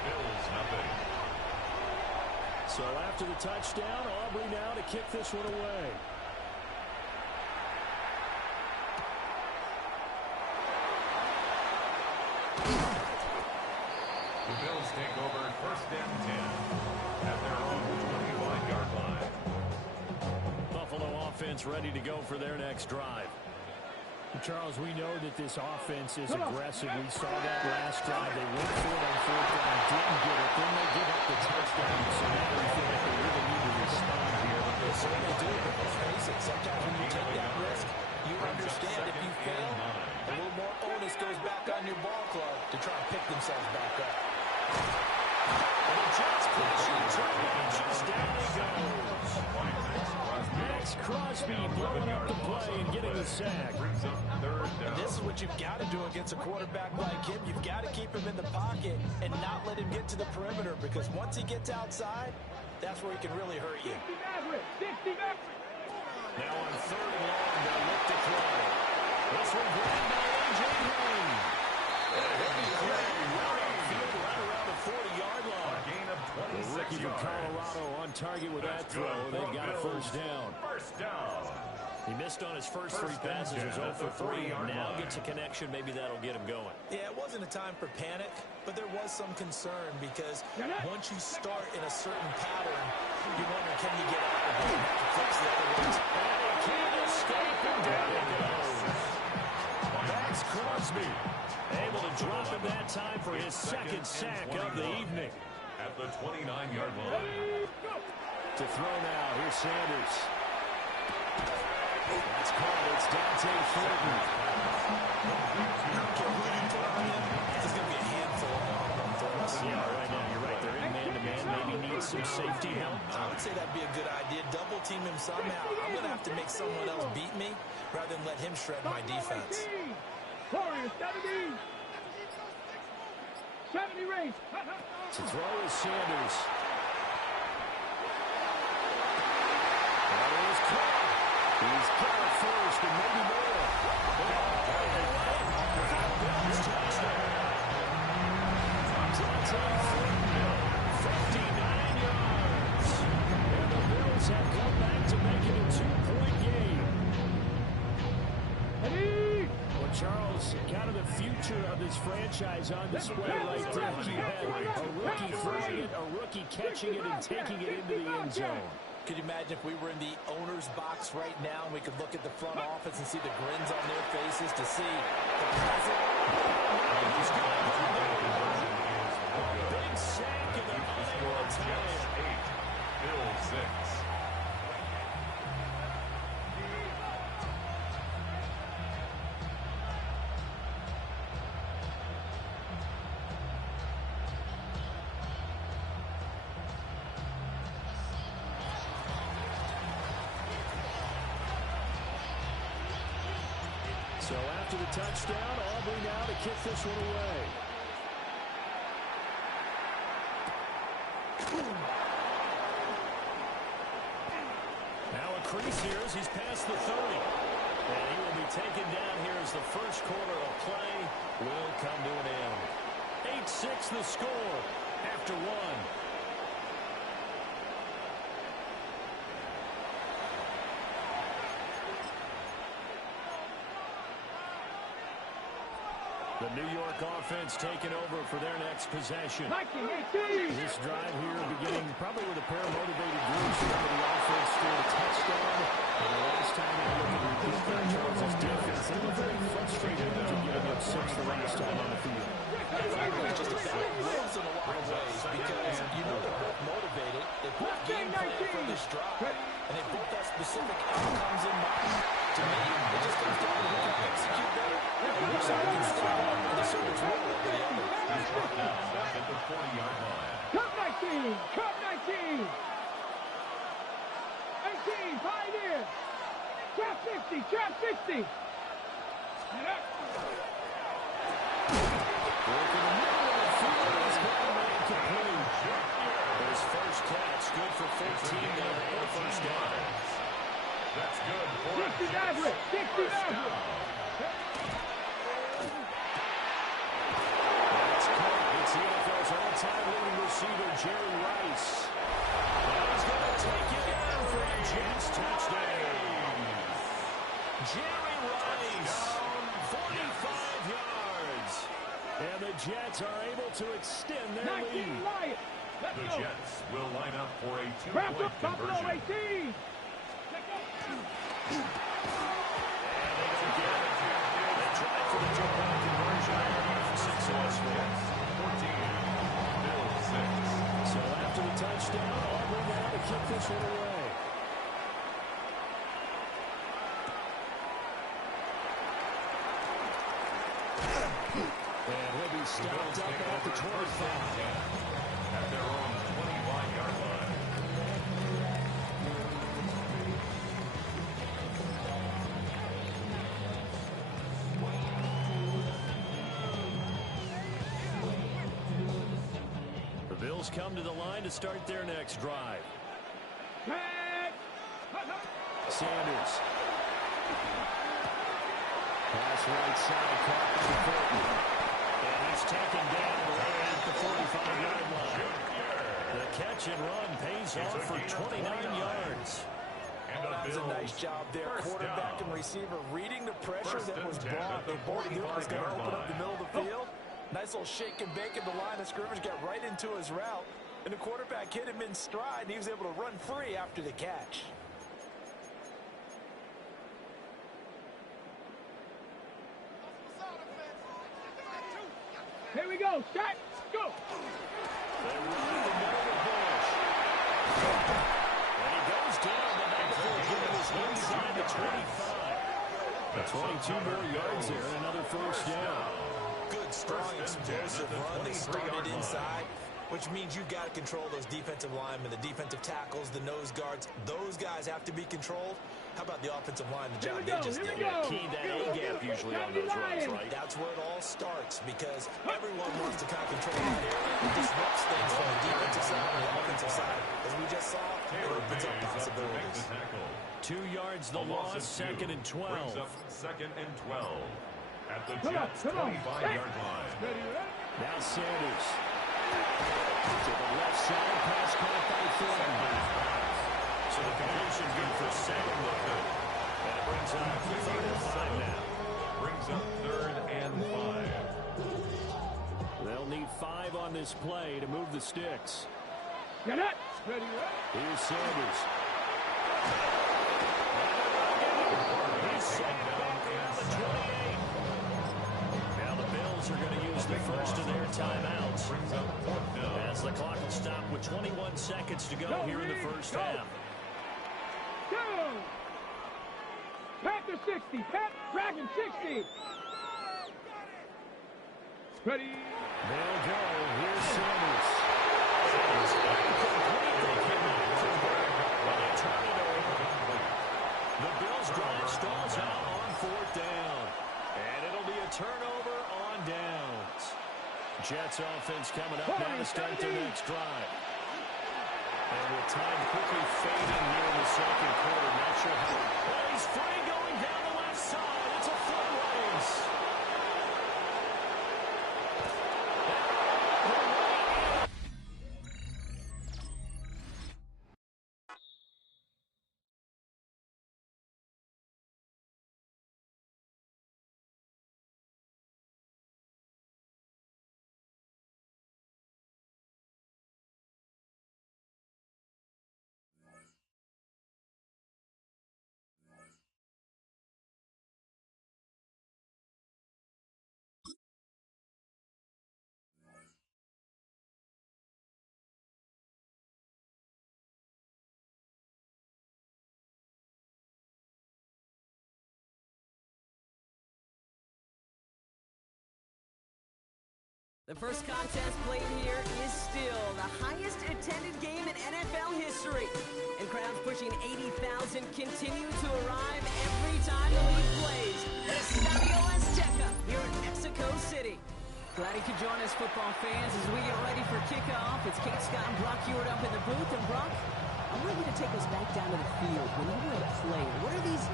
Bills nothing. So after the touchdown, Aubrey now to kick this one away. The Bills take over 1st and 10 at their own 21-yard line. Buffalo offense ready to go for their next drive. Charles, we know that this offense is aggressive. We saw that last drive. They went for it on 4th down, didn't get it. Then they give up the touchdown. So now we feel like they really need to respond here. They certainly do, but let's face it, sometimes when you take that risk, you understand if you fail, a little more onus goes back on your ball club to try and pick themselves back up. And the Jets push and turn and just down he goes. Max Crosby blowing up the play and getting the sack. And this is what you've got to do against a quarterback like him. You've got to keep him in the pocket and not let him get to the perimeter, because once he gets outside, that's where he can really hurt you. Now on 3rd and long, they'll look to throw. target with that throw. They've got a first down. First down. He missed on his first three passes. Was 0 for 3. Now gets a connection. Maybe that'll get him going. Yeah, it wasn't a time for panic, but there was some concern because once you start in a certain pattern, you wonder, can you get out of it? You have to fix the other ones. And he can't escape, and down he goes. That's Crosby. Able to drop him that time for his second sack of the evening. At the 29-yard line. To throw now, here's Sanders. That's caught. It's Dante Thornton. This is going to be a handful of throws. Yeah, right now, you're right. They're in man-to-man. Maybe needs some safety help. I would say that'd be a good idea. Double team him somehow. I'm going to have to make someone else beat me rather than let him shred my defense. Warriors, 70. 70 race. To throw is Sanders. That is caught. He's got it first and maybe more. Dante Thornton, 59 yards. And the Bills have come back to make it a 2-point game. Well, Charles, kind of the future of this franchise on display right there. You had a rookie throwing it, a rookie catching it, and taking it into the end zone. Could you imagine if we were in the owner's box right now and we could look at the front office and see the grins on their faces to see the present? Big sack and an unable to tie it. 8, Bills 6. So after the touchdown, Aubrey now to kick this one away. Now a crease here as he's past the 30. And he will be taken down here as the first quarter of play will come to an end. 8-6 the score after one. The New York offense taking over for their next possession. This drive here beginning probably with a pair of motivated groups. Remember the offense scored a touchdown. And the last time they looked at repeat that Charles' defense, they were very frustrated after giving up 6 the last time on the field. It's just a flip worlds in a lot of ways because you know they're both motivated. They both game plan for this drive, and they both have specific outcomes in mind. To me, it just comes down to who can execute better and which side can stop and assert its role over the other. He's brought down back at the 40-yard line. Cup 19. Cup 19. 18. Pioneer. Trap 50. Trap 60. And up. Work in the middle of the field. He's got a man complete. His first catch, good for 14 there on the first down. That's good for a 60 Maverick. 60 Maverick. That's caught. It's the NFL's all-time leading receiver, Jerry Rice. And he's going to take it down for a Jets touchdown. Jerry Rice, 45 yards. And the Jets are able to extend their 19 lead. Lions. Let's The go. Jets will line up for a Wrap two-point up Buffalo conversion. 18. Let's go. They tried for the two-point conversion. Successful. 14, Bills 6. So after the touchdown, Aubrey now to kick this one away. And he'll be stopped up at the 25. At their own 21-yard line. The Bills come to the line to start their next drive. Sanders. Pass right side, caught by Thornton. And he's taken down right at the 45-yard line. The catch and run pays off for 29 yards. Oh, that was a nice job there. Quarterback and receiver reading the pressure that was brought. They both knew it was going to open up the middle of the field. Nice little shake and bake in the line of scrimmage, got right into his route. And the quarterback hit him in stride, and he was able to run free after the catch. Here we go. Start. Go. They run the middle of the bush. And he goes down. The backfield given is inside the 25. 22 more yards there and another first down. Good, strong, explosive run. They started inside, which means you've got to control those defensive linemen, the defensive tackles, the nose guards. Those guys have to be controlled. How about the offensive line, the job they just did? Yeah, key that A-gap usually on those runs, right? That's where it all starts, because everyone wants to kind of control that area. It disrupts things from the defensive side and the offensive side. As we just saw, it opens up possibilities. 2 yards the loss, second and 12. Second and 12 at the Jets' 25-yard line. Now Sanders to the left side, pass caught by Thornton. So the completion good for second look good. And it brings up third and 5 now. Brings up third and 5. They'll need 5 on this play to move the sticks. Get it. Ready. Here's Sanders. He's set back around the 28. Now the Bills are going to use the first of their timeouts. Brings up fourth down. As the clock will stop with 21 seconds to go here in the first half. Go. Panther 60. Dragon 60. Ready. They'll go. Here's Sanders. Sanders incomplete. They cannot convert. Well, they turn it over. The Bills drive stalls out on fourth down. And it'll be a turnover on downs. Jets offense coming up now to start their next drive. And with time quickly fading here in the second quarter, not sure how. Well, he's free going down the left side. It's a foot race. The first contest played here is still the highest attended game in NFL history. And crowds pushing 80,000 continue to arrive every time the league plays. The Estadio Azteca here in Mexico City. Glad you could join us, football fans, as we get ready for kickoff. It's Kate Scott and Brock Hewitt up in the booth. And Brock, I want you to take us back down to the field. When you were a player, what are these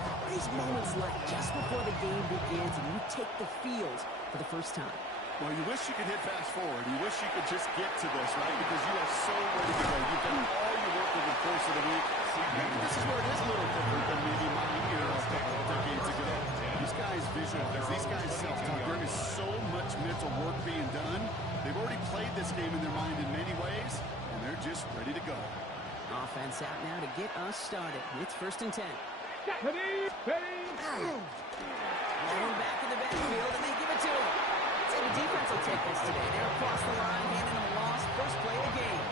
moments like just before the game begins and you take the field for the first time? Well, you wish you could hit fast forward. You wish you could just get to this, right? Because you are so ready to go. You've done all your work over the course of the week. Maybe this is where it is a little different than maybe my era a couple of decades ago. These guys visualize. These guys self-talk. There is so much mental work being done. They've already played this game in their mind in many ways, and they're just ready to go. Offense out now to get us started. It's first and 10. Ready. Going back in the backfield, and they give it to him. The defense will take this today. They're across the line, handing them a loss. First play of the game.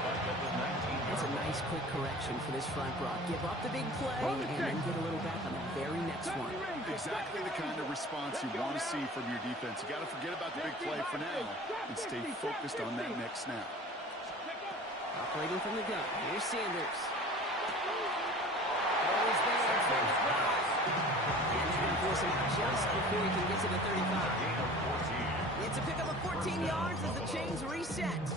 That's a nice quick correction for this front, Brock. Give up the big play and then get a little back on the very next one. Exactly the kind of response you want to see from your defense. You got to forget about the big play for now and stay focused on that next snap. Operating from the gun. Here's Sanders. Goes there in front of Brock. And they're going to force him out just before he can get to the 35. It's a pickup of 14 yards as the chains reset.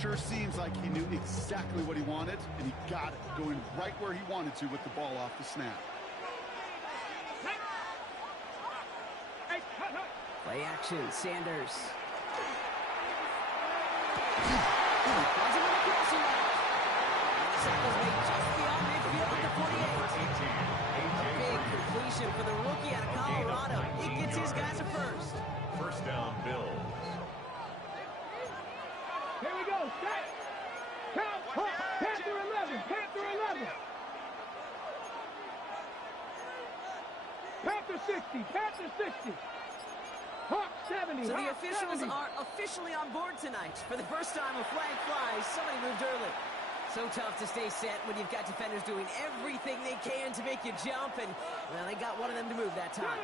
Sure seems like he knew exactly what he wanted, and he got it, going right where he wanted to with the ball off the snap. Play action, Sanders. Tackle's made just beyond midfield at the 48. A big completion for the rookie out of Colorado. He gets his guys a first. First down, Bills. Here we go. Set. Count. Panther 11. Panther 11. Panther 60. Panther 60. Hawk 70. So the Hawk officials 70. are officially on board tonight. For the first time, a flag flies. Somebody moved early. So tough to stay set when you've got defenders doing everything they can to make you jump, and, well, they got one of them to move that time.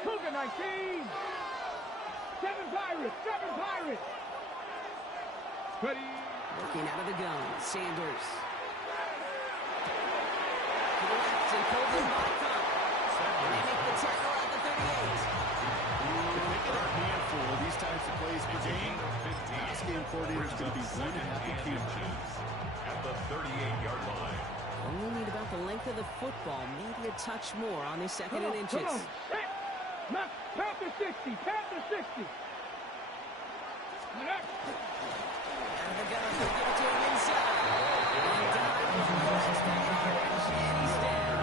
Cougar 19. 7 Pirates. 7 Pirates. Ready. Looking out of the gun, Sanders. To the left, and pulled in by Cup. And they make the tackle at the 38. Pick it a handful of these types of plays per game. This game coordinator is going to be one happy camper. At the 38-yard line. Only need about the length of the football, maybe a touch more on this second and inches. Come on. Set. Knock. Panther 60. Panther 60. Out of the gun, they give it to him inside. And dive for extra yardage, and he's down.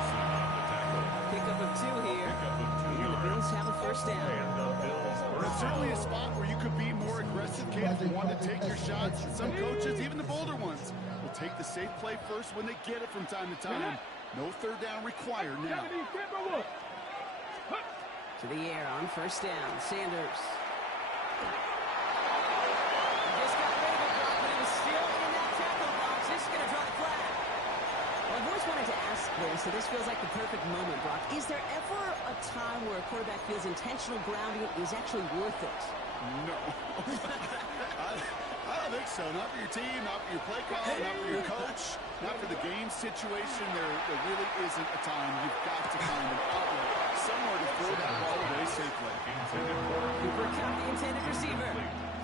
Pickup of 2 here. And the Bills have a first down. It's certainly a spot where you could be more aggressive, kids want to take your shots. Some coaches, even the bolder ones, will take the safe play first when they get it from time to time. No third down required now. To the air on first down, Sanders. Just got rid of it, Brock, but he was still in that tackle box. This is going to draw the flag. Well, I've always wanted to ask this, so this feels like the perfect moment, Brock. Is there ever a time where a quarterback feels intentional grounding is actually worth it? No. I don't think so. Not for your team, not for your play call, not for your coach, not for the game situation. There really isn't a time. You've got to find an outlet somewhere to throw that ball away safely. Cooper Kupp, the intended receiver.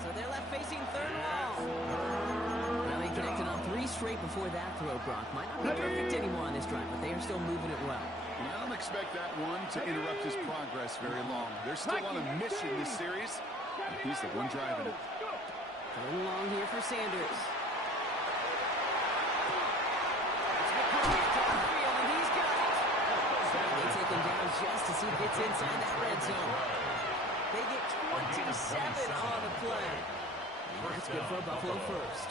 So they're left facing third and long. Well, they connected on 3 straight before that throw, Brock. Might not be perfect anymore on this drive, but they are still moving it well. I don't expect that one to interrupt his progress very long. They're still on a mission this series. He's the one driving it. Third and long here for Sanders. They take him down just as he gets inside that red zone. They get 27 on the play. And that's good for a Buffalo first.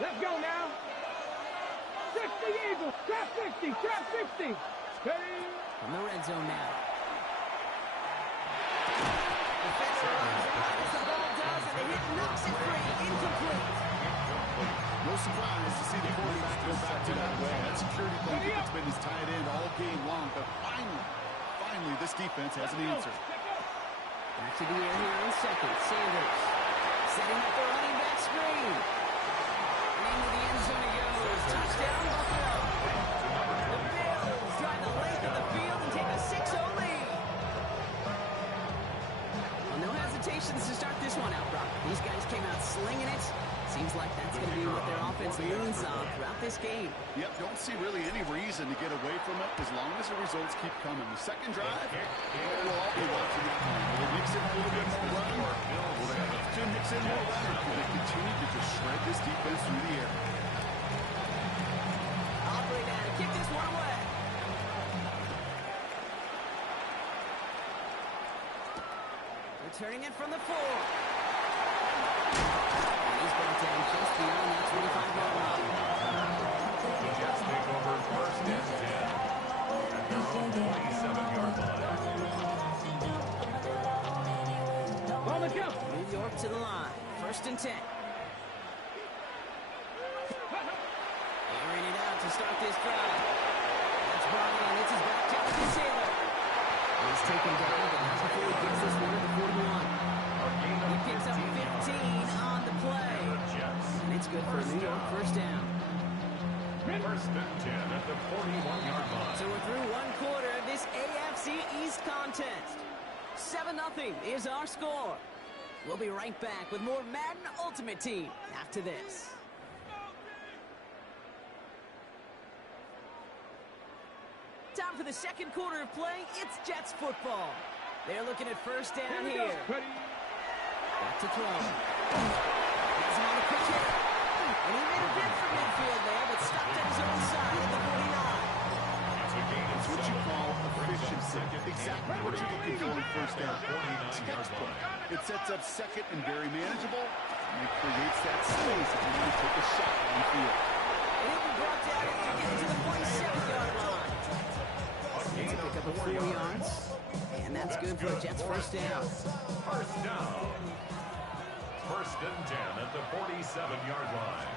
Let's go now. 60 Eagles. Trap 60. Trap 60. Ready. From the red zone now. Defender runs right as the ball does, and the hit knocks it free. Incomplete. No surprise to see the quarterback go back to that way. That security blanket that's been his tight end all game long. But finally, this defense has an answer. Back to the air here on second. Sanders setting up the running back screen. Into the end zone he goes. Touchdown, Buffalo. The Bills drive the length of the field and take a 6-0 lead. Well, no hesitations to start this one out, Brock. These guys came out slinging it. Seems like that's going to be what their offense leans on throughout this game. Yep, don't see really any reason to get away from it as long as the results keep coming. The second drive, we'll all be watching that time. Will they mix in a little bit more run? Will they have to mix in more run? Or will they continue to just shred this defense through the air? Operating out and kick this one away. Returning it from the 4. He's brought down just beyond that 25-yard line. The Jets take over first and 10 at their own 27-yard line. On the count. New York to the line. First and 10. Airing it out to start this drive. That's brought in. It's his back down to Taylor. He's taken down, but not before he gets this one to the 41. He picks up 15 on the play. And it's good for a New York first down. First and 10 at the 41-yard line. So we're through one quarter of this AFC East contest. 7-0 is our score. We'll be right back with more Madden Ultimate Team after this. Time for the second quarter of play. It's Jets football. They're looking at first down here. Back to throw. Has him on the quick hit. exactly what you're looking for on first down. Textbook. It sets up second and very manageable, and it creates that space if you want to take a shot on the field. And he'll be brought down and get to the 47-yard line. It's a pickup of 4 yards, and that's good for a Jets first down. First down. First and 10 at the 47-yard line.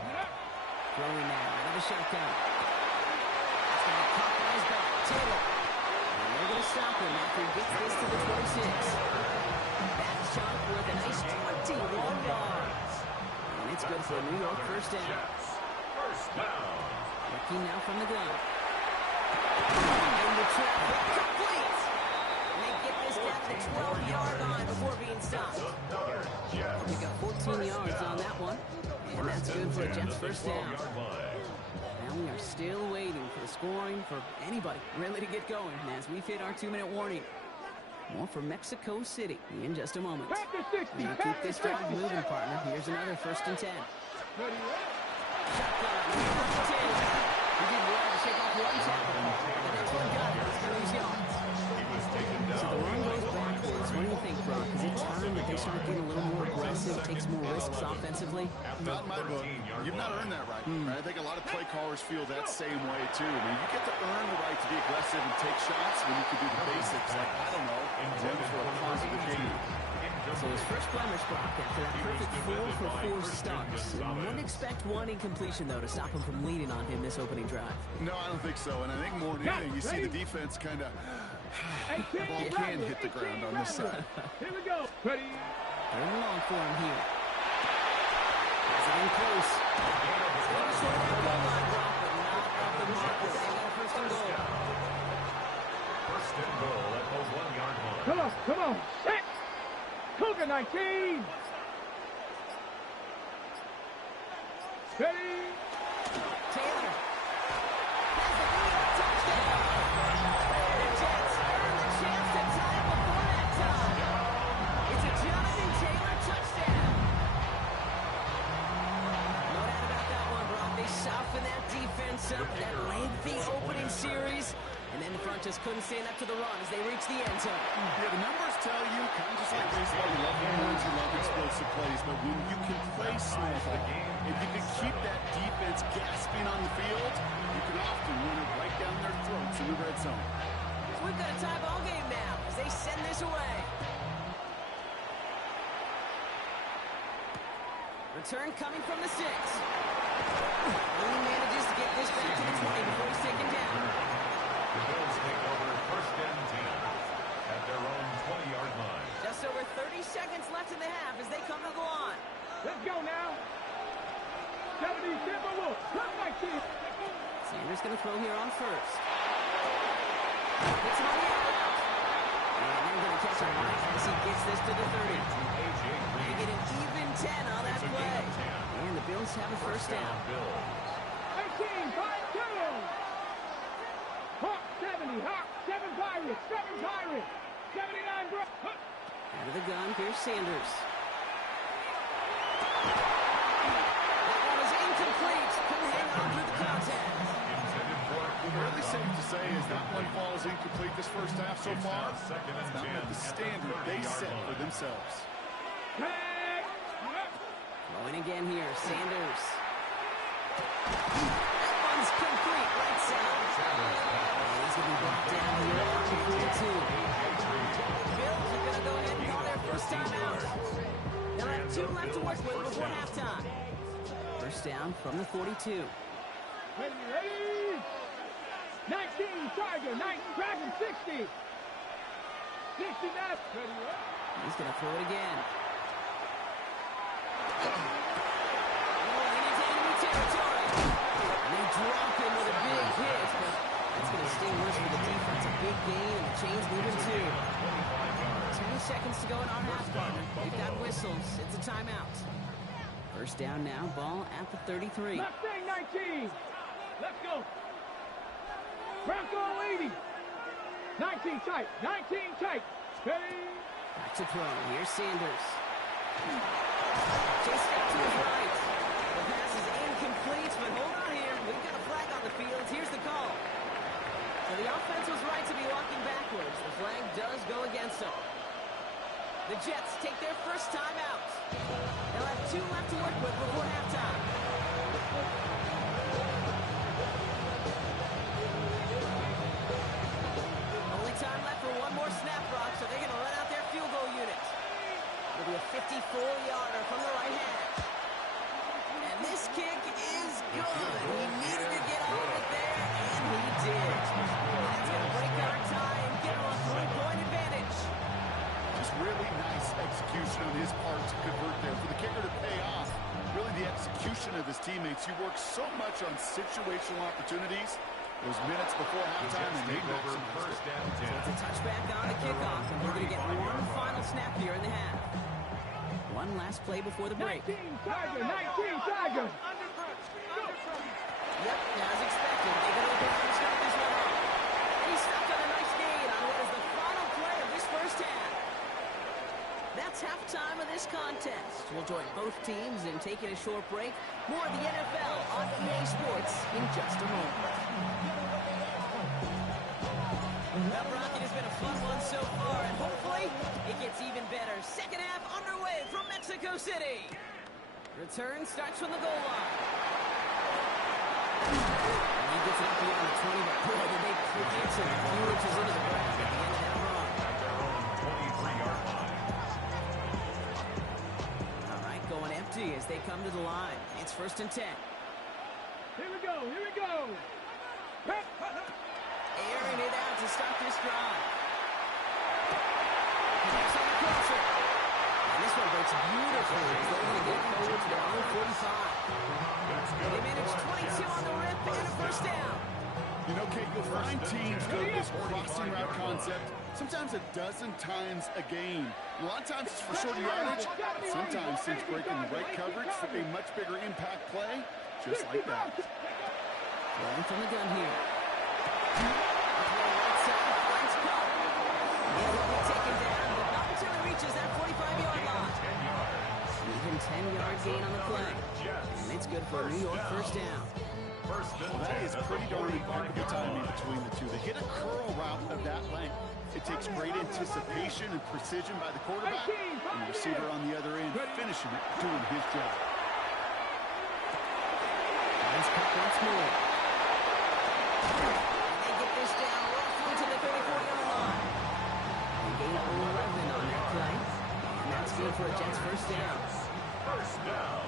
Throwing now, another shotgun. It's going to be caught by his back. Taylor. And they're going to stop him after he gets this to the 26. That's shot worth a nice 21 yards. And it's good for a New York first down. Jets. First down. Looking now from the gun. And the traffic complete. And they get this down to the 12-yard line before being stopped. Another Jets. We got 14 yards on that one. And that's good for a Jets first down. Now we are still waiting for the scoring for anybody really to get going as we've hit our 2-minute warning. More for Mexico City in just a moment. Now keep this drive moving, partner. Here's another first and 10. Shotgun. Taylor. He did well to shake off one tackle. The next one got it. He's going to lose yards. So the run goes backwards. What do you think, Brock? Is it time that they start getting a little more aggressive, takes more risks offensively? Not in my book. You've not earned that right. I think a lot of play callers feel that same way, too. I mean, you get to earn the right to be aggressive and take shots when you can do the basics, like, I don't know, run for a positive game. So his first blemish, Brock, after that perfect 4 for 4 starts. Wouldn't expect one incompletion, though, to stop him from leading on him this opening drive. No, I don't think so. And I think more than anything, you see the defense kind of... The ball can hit the ground on this side. Here we go. Ready? They're long for him here. Has it in close. It's going to short that goal line, Brock, but not off the marker. They got a first and goal. First and goal at the 1-yard line. Come on. Set. Cougar 19. Ready? Taylor. Has the lead. Touchdown. The Jets earn the chance to tie it before that time. It's a Jonathan Taylor touchdown. No doubt about that one, Brock. They soften that defense up, that lengthy opening series. And then the front just couldn't stand up to the run as they reached the end zone. Yeah, the numbers tell you, kind of just like baseball, you love home runs, you love explosive plays, but when you can play small ball, if you can keep that defense gasping on the field, you can often run it right down their throats in the red zone. So we've got a tie ball game now as they send this away. Return coming from the 6. Only manages to get this back to the 20 before he's taken down. The Bills take over first and 10 at their own 20-yard line. Just over 30 seconds left in the half as they come to the line. Let's go now. 70 Timberwolves. Come back here. Sanders going to throw here on first. It's on the out. And they're going to catch him right as he gets this to the 30. They get an even 10 on that play. And the Bills have a first down. 18, 5-2. Hawk 70, Hawk 7 Pirates, 7 Pirates, 79 Bro. Out of the gun, here's Sanders. That one is incomplete. Couldn't hang on through the contact. Really safe to say is that one falls incomplete this first half so far. That's not met the standard they set for themselves. Throwing again here, Sanders. That one's complete, right side. And he's going to be brought down here at the 42. Bills are going to go ahead and call their first time out. They'll have 2 left to work with before halftime. First down from the 42. Ready? 19 Tiger, 9 Dragon 60. 69. Ready? He's going to throw it again. Territory. And they drop him with a big hit, but that's going to sting worse for the defense. A big gain, and the chain's moving too. 10 seconds to go in our half, partner. We've got whistles. It's a timeout. First down now, ball at the 33. Mustang 19. Let's go. Bronco 80. 19 tight. 19 tight. Ready? Back to throw. Here's Sanders. Chase out to his right. The pass is incomplete, but hold on here. We've got a flag on the field. Here's the call. So the offense was right to be walking backwards. The flag momentum. The Jets take their first time out. They'll have 2 left to work with before halftime. Only time left for one more snap, Brock, so they're going to run out their field goal unit. It'll be a 54-yarder from the right hash. And this kick is good. He needed to get all of it there, and he did. That's going to break our tie and give him a 3-point advantage. Just really nice execution on his part to convert there. For the kicker to pay off, really the execution of his teammates. He works so much on situational opportunities. Those minutes before halftime, and they over first down 10. So it's a touchback on the kickoff, and we're going to get one final snap here in the half. One last play before the break. 19 Tiger, 19 Tiger. Yep, as expected, they go to the start this one off. And he's stuck on a nice gain on what is the final play of this first half. That's halftime of this contest. We'll join both teams in taking a short break. More of the NFL on EA Sports in just a moment. Well, Brock, it has been a fun one so far, and hopefully it gets even better. Second half underway from Mexico City. Return starts from the goal line. And he gets it up beyond the 20, but boy, did they get some few inches into the ground at the end of that run. At their own 23-yard line. All right, going empty as they come to the line. It's 1st and 10. Here we go, here we go. Airing it out to start this drive. Connects on the crosser. And this one breaks beautifully as they're going to get forward to their own 45. They managed 22 on the rip and a first down. You know, Kate, you'll find teams go to this crossing route concept sometimes a dozen times a game. A lot of times it's for shorter yardage. Sometimes since breaking the right coverage for a much bigger impact play, just like that. Rolling from the gun here. Right side, finds Cup. He will be taken down, but not until he reaches that 45-yard line. Even 10-yard gain on the play. And it's good for a New York first down. Well, that is pretty darn impeccable timing between the two. They hit a curl route of that length. It takes great anticipation and precision by the quarterback, and the receiver on the other end finishing it, doing his job. Nice cut once more. And they get this down roughly to the 34-yard line. They gain 11 on that play. And that's good for a Jets first down. First down.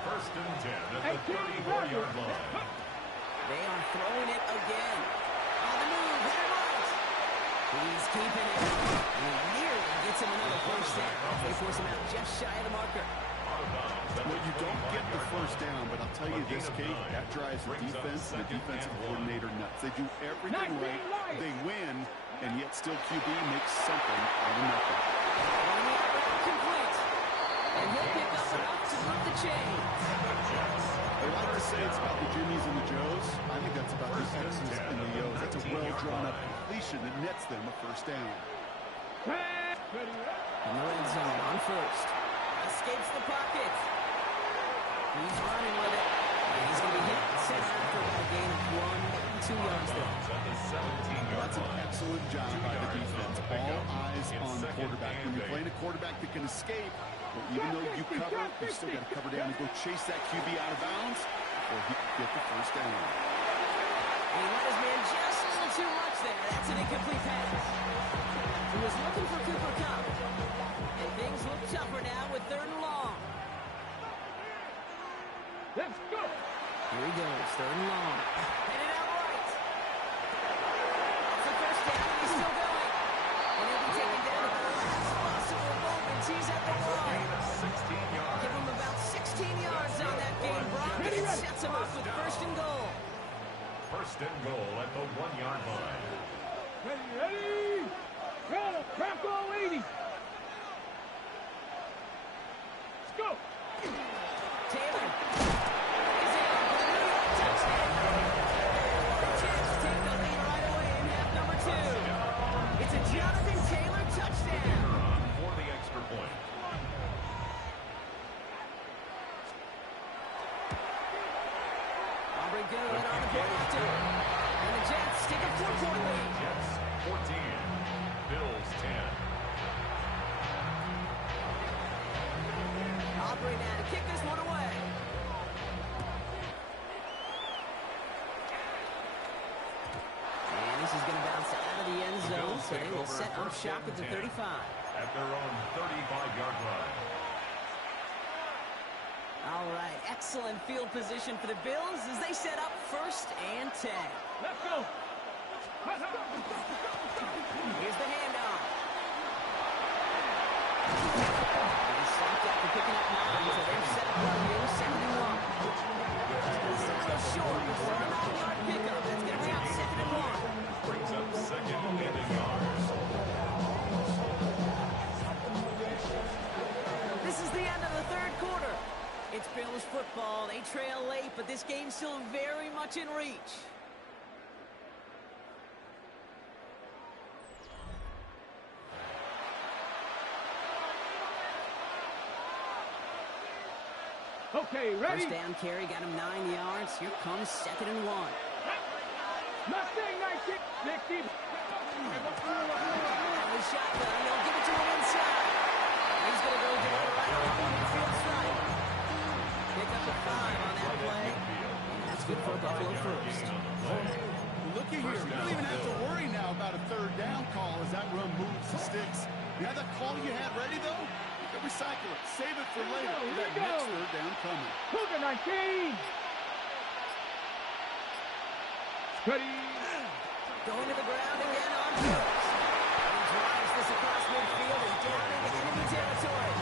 1st and 10 at the 34-yard line. They are throwing it again. On the move, hit it right. He's keeping it. And he nearly gets him another first down. They force him out just shy of the marker. Well, you don't get the first down, but I'll tell you this, Kate, that drives the defense and the defensive coordinator nuts. They do everything right, they win, and yet still QB makes something out of nothing. Complete. And he'll pick up enough to move the chains. They like to say it's about the Jimmies and the Joes. I think that's about the X's and the O's. That's a well-drawn-up completion that nets them a first down. In the red zone on first. Escapes the pocket. He's running with it. And he's going to be hit center after a gain of 2 yards there. That's an excellent job by the defense. All eyes on the quarterback. When you're playing a quarterback that can escape, but even though you cover, you still got to cover down and go chase that QB out of bounds, or he can get the first down. And he let his man just a little too much there. That's an incomplete pass. He was looking for Cooper Kupp. And things look tougher now with 3rd and long. Let's go. Here he goes, 3rd and long. Headed out right. That's the first down, and he's still going. And he'll be taken down at the last possible moment. He's at the line. Give him about 16 yards on that game, Brock, and it sets him up with 1st and goal. 1st and goal at the 1-yard line. Ready? Go. Bronco 80. Let's go. Taylor is in for the New York touchdown. The Jets take the lead right away in half number 2. It's a Jonathan Taylor touchdown. For the extra point. Aubrey good on the point after. And the Jets take a 4-point lead. Jets 14. Bills 10. so they will set up shop at the 35. At their own 35-yard line. All right, excellent field position for the Bills as they set up 1st and 10. Let's go. Here's the handoff. They stopped after picking up 9, so they're set up right here, 2nd and 1. This is a short before a 9-yard pickup. That's going to be out 2nd and 1. Brings up 2nd and a yard. This is the end of the 3rd quarter. It's Bills football. They trail late, but this game's still very much in reach. Okay, ready? First down carry got him 9 yards. Here comes 2nd and 1. Mustang 1960. The shotgun. They'll give it to him inside. He's going to go to the right on the midfield stripe. Pick up the 5 on that play. And that's good for a Buffalo first. Looky here. You don't even have to worry now about a 3rd down call as that run moves the sticks. You have that call you had ready, though? You can recycle it. Save it for later. That next 3rd down coming. Cougar 19. Steady. Going to the ground again on Brooks. He drives this across midfield and down into enemy territory.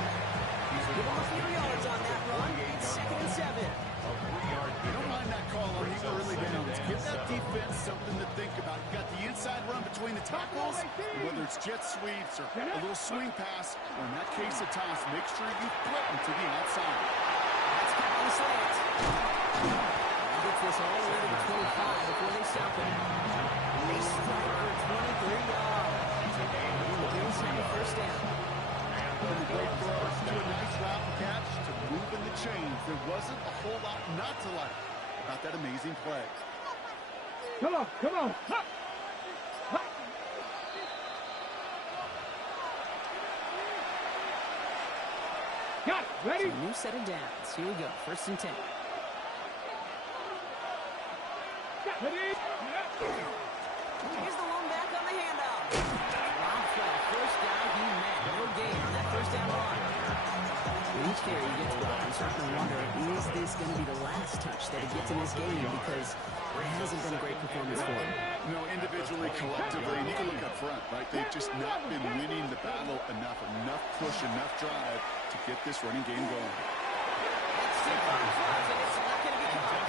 Give him a few yards on that run. It's 2nd and 7. You don't mind that call on these early downs. Give that defense something to think about. You got the inside run between the tackles, and whether it's jet sweeps or a little swing pass, or in that case a toss, make sure you threaten to the outside. That's coming in slant. He gets this all the way to the 25 before they stop him. They strike for 23 yards. The Bills have a 1st down. From a great throw to a nice route and catch to moving the chains. There wasn't a whole lot not to like about that amazing play. Come on, come on. Huh. Huh. Got it. Ready? So a new set of downs. Here we go. 1st and 10. Ready? Here's the one back on the handoff. Rob Fell, 1st down. He met. No gain on that 1st down run. With each carry he gets, Brock, I'm starting to wonder, is this going to be the last touch that he gets in this game? Because it hasn't been a great performance for him. No, individually, collectively, and you can look up front, right? They've just not been winning the battle enough push, enough drive to get this running game going. That's it on front, and it's not going to be caught.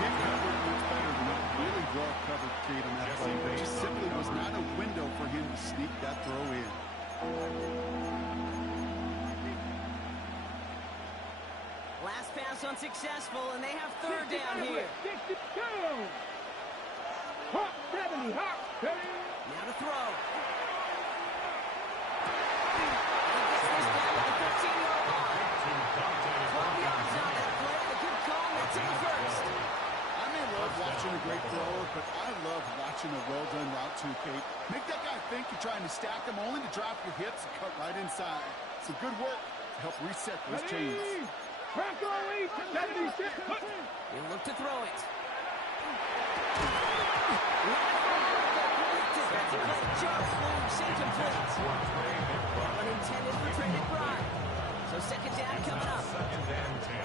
Can't cover it much better than that. Really draw cover create on that play, but just simply was not a window for him to sneak that throw in. Last pass unsuccessful, and they have 3rd down here. 62. Hop, 70. Hop, 70. Now to throw. He gets this down to the 13-yard line. 12 yards on that play. A good call, and that's in the 1st. I may love watching a great thrower, but I love watching a well-done route too, Kate. Make that guy think you're trying to stack him only to drop your hips and cut right inside. Some good work to help reset those chains. Bronco 8, 76. He'll look to throw it. Defensive play, just moves incomplete. Unintended for Trey McBride. So 2nd down coming up.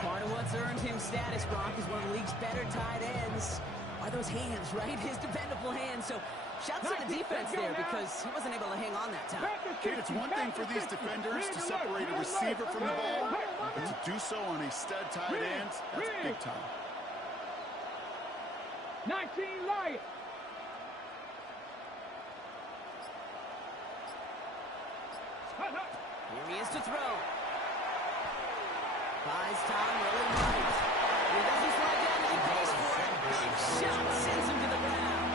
Part of what's earned him status, Brock, is one of the league's better tight ends. Are those hands, right? His dependable hands. So shouts to the defense there because he wasn't able to hang on that time. Kate, it's one thing for these defenders to separate a receiver from the ball, but to do so on a stud tight end, that's big time. 19 Lions. Here he is to throw. Buys time, rolling right. He doesn't slide down, he pays for it. Big shot sends him to the ground.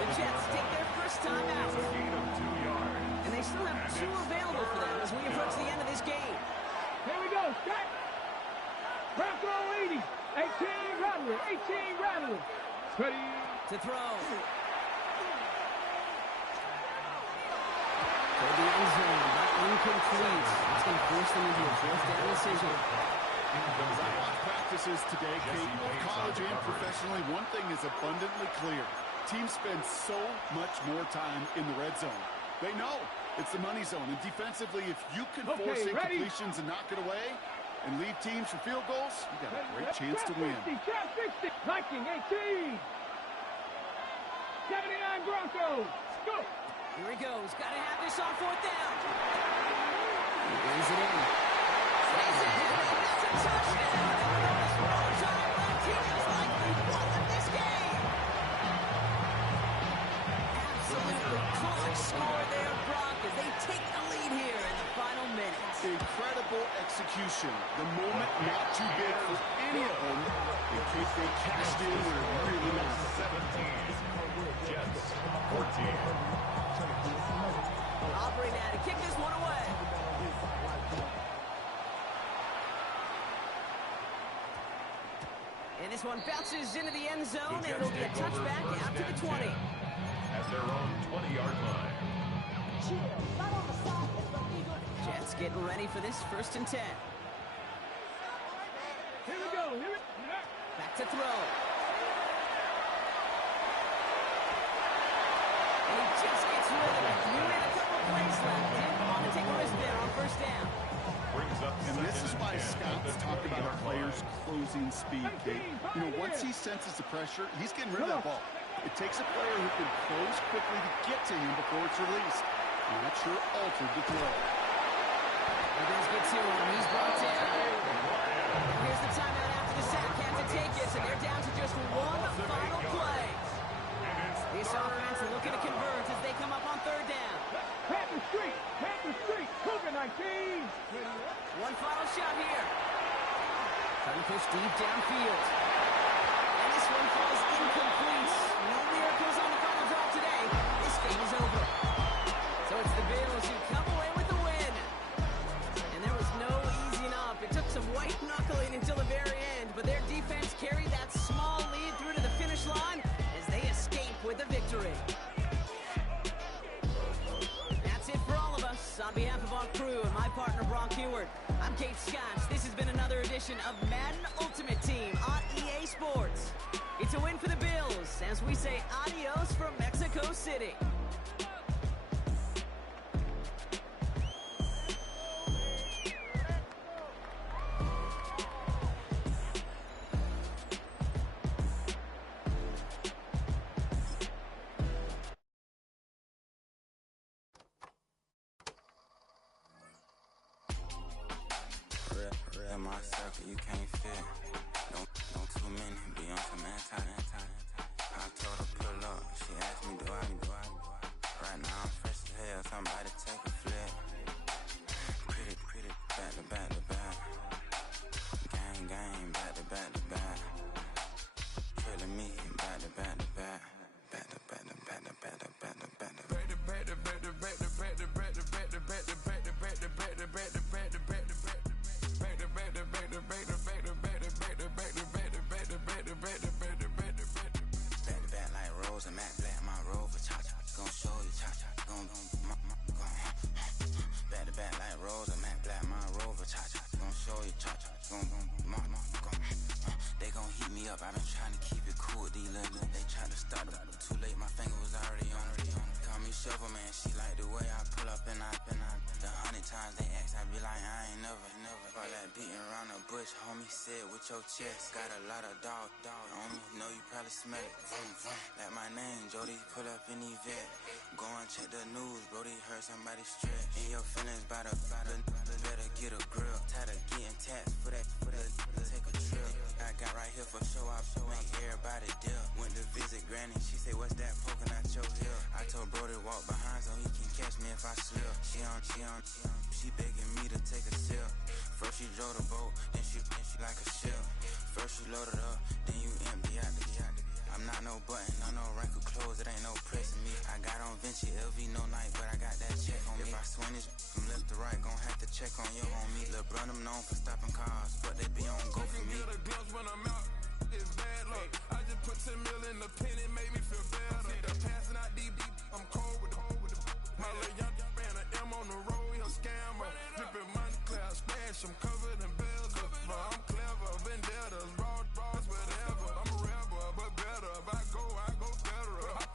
The Jets take their 1st time out. And they still have 2 available for them as we approach the end of this game. Here we go. Set. Bronco 80. 18 Rattler. 18 Rattler. Ready. To throw. Toward the end zone, but incomplete. It's going to force them into a 4th down decision. As I watch practices today, Kate, both college and professionally, one thing is abundantly clear. Teams spend so much more time in the red zone. They know it's the money zone. And defensively, if you can force incompletions and knock it away and lead teams for field goals, you got a great chance to win. 19-18. 79 Broncos. Go. Here he goes. Got to have this on fourth down. He brings it in. Stays in. That's a touchdown. And there's more time left. He just likely won this game. Absolutely clutch score there, Brock, as they take the lead here in the final minutes. Incredible execution. The moment not too big for any of them in case they cashed in where it really matters. 17. Jets 14. Aubrey now to kick this one away. And this one bounces into the end zone, and it'll be a touchback out to the 20. At their own 20-yard line. Jets getting ready for this 1st and 10. Here we go. Back to throw. And he just gets rid of it. You had a couple plays left. Didn't want to take a risk there on 1st down. Brings up And this is why scouts talk about a player's closing speed, Kate. You know, once he senses the pressure, he's getting rid of that ball. It takes a player who can close quickly to get to him before it's released. And that sure altered the throw. He does get to him. He's brought down. And here's the timeout after the sack. Have to take it, and they're down to just one final play. This offense looking to convert as they come up on 3rd down. Panther Street. Cougar 19. One final shot here. Trying to push deep downfield. And this one falls incomplete. No miracles on the final drive today. This game is over. So it's the Bills who come away with the win. And there was no easing up. It took some white knuckling until the very end, but their defense carried that small lead through to the finish line as they escape with the victory. That's it for all of us. On behalf of our crew and my partner, Brock Heward, I'm Kate Scotch. This has been another edition of Madden Ultimate Team on EA Sports. It's a win for the Bills as we say adios from Mexico City. In my circle, you can't fit. Don't too many be on some anti. I told her pull up. She asked me, do I? Right now I'm fresh as hell. Somebody take a flip. Pretty, back to back. Gang, back to back. Killing me, back to back. I've been trying to keep it cool with these little they tried to start it too late, my finger was already on it. Call me Shovel Man, she like the way I pull up and I the 100 times they ask, I be like, I ain't never all that beating around the bush, homie said with your chest, got a lot of dog on me, know you probably smell it, like my name, Jody, pull up in the vet, go and check the news, Brody heard somebody stretch, in your feelings by the better get a grill, tired of getting taxed for that, take a trip, I got right here for show off, make everybody deal, went to visit Granny, she said, what's that poking out your heel, I told Brody walk behind so he can catch me if I slip, she begging me to take a sip, first she drove the boat, then she like a ship, first you loaded up, then you empty out the I'm not no button, no rank of clothes, it ain't no pressing me, I got on Vinci, LV no night, but I got that check on me, if I swing this from left to right, gon' have to check on your homie, Lil' Brun, I'm known for stopping cars, but they be on go for me. When I'm out, it's bad luck. I just put 10 mil in the pen, it made me feel better. The passing out deep, I'm cold with the my little young ran an M on the road, he a scammer. Dripping money cloud, splash, I'm covered in bells. I'm clever, vendettas, raw, whatever. I'm a rebel, but better. If I go better.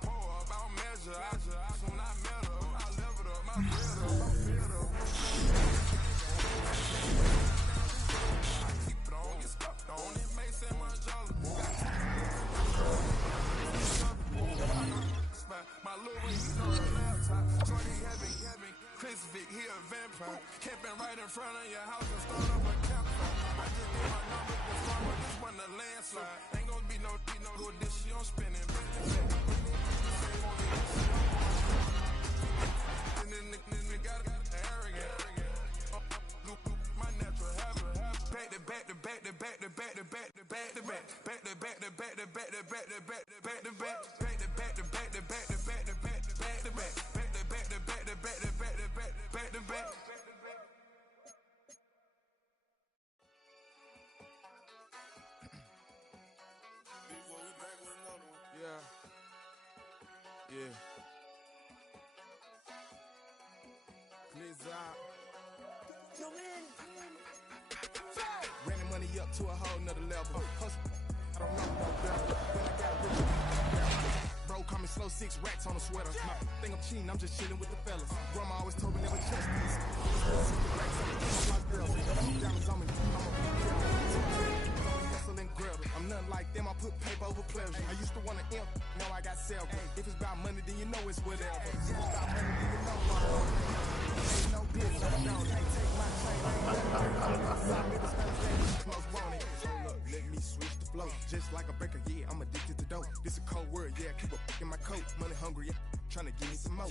Chris Vick, he a vampire. Camping right in front of your house and start up a campfire. I just gave my number to farmer, this one a landslide. Ain't gonna be no go this, she on spinning. Got arrogant. My natural habit. Back to back to back to back to back to back to back to back. Back to back to back to back to back to back to back to back. Back to back to back to back to back to back to back to back. Back to back to back to back to back to back back to back. Yeah. Yeah. Blizzard. Yo, man. Ran the money up to a whole nother level. Hustle. I don't know no better. When I got rich, bro, call me slow 6 racks on a sweater. My think I'm cheating, I'm just chilling with the fellas. Grandma always told me never trust these. Diamonds on me, hustling grill. I'm nothing like them, I put paper over pleasure. I used to want to imp, now I got several. If it's about money, then you know it's whatever. If it's about money, then you know I'm on it. Ain't no glitz, I don't. Ain't take my chain, most wanted. Hold up, let me switch the flow. Just like a baker, yeah, I'm addicted to dope. This a cold word, yeah, keep a in my coat. Money hungry, yeah, tryna give me some more.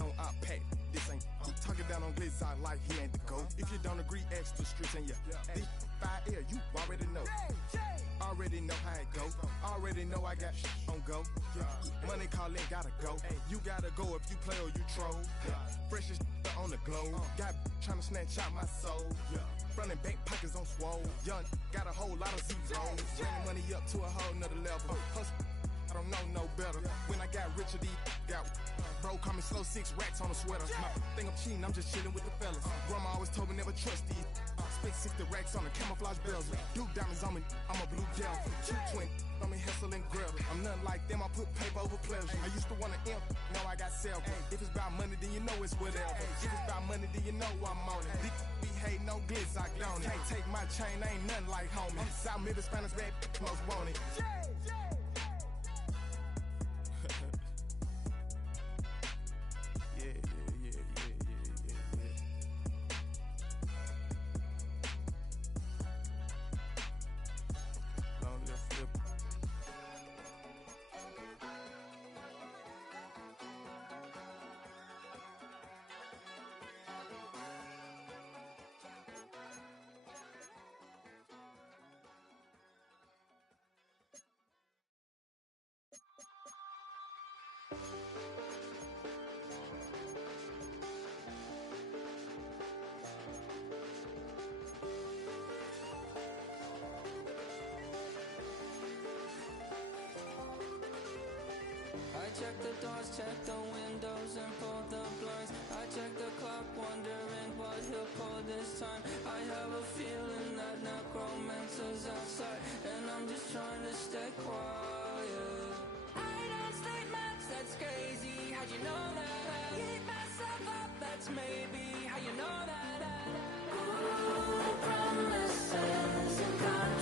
On our pack, this ain't. I'm talking down on glitz, I like he ain't the goat. If you don't agree, ask the streets and yeah. This 5 air, you already know. Already know how it go. Already know I got on go. Money calling, gotta go. You gotta go if you play or you troll. Freshest on the globe. Got tryna snatch out my soul. Running bank pockets on swole. Young, got a whole lot of zeros. Ran money up to a whole nother level. Hustle, I don't know no better. When I got richer, got bro, call me slow 6 racks on a sweater. My think I'm cheating, I'm just chilling with the fellas. Grandma always told me never trust these. Spent 60 racks on the camouflage bells. Duke diamonds on me, I'm a blue gel. 220 on me, hustle and grill. I'm nothing like them, I put paper over pleasure. I used to want to imp, now I got several. If it's about money, then you know it's whatever. If it's about money, then you know I'm on it. These be hating no glitz, I don't it. Can't take my chain, ain't nothing like homie. South Middle Spanish bad, most want it. I check the doors, check the windows, and pull the blinds. I check the clock, wondering what he'll pull this time. I have a feeling that necromancer's outside, and I'm just trying to stay quiet. I don't sleep much, that's crazy. How'd you know that? Keep myself up, that's maybe how you know that. Ooh, promises and contracts.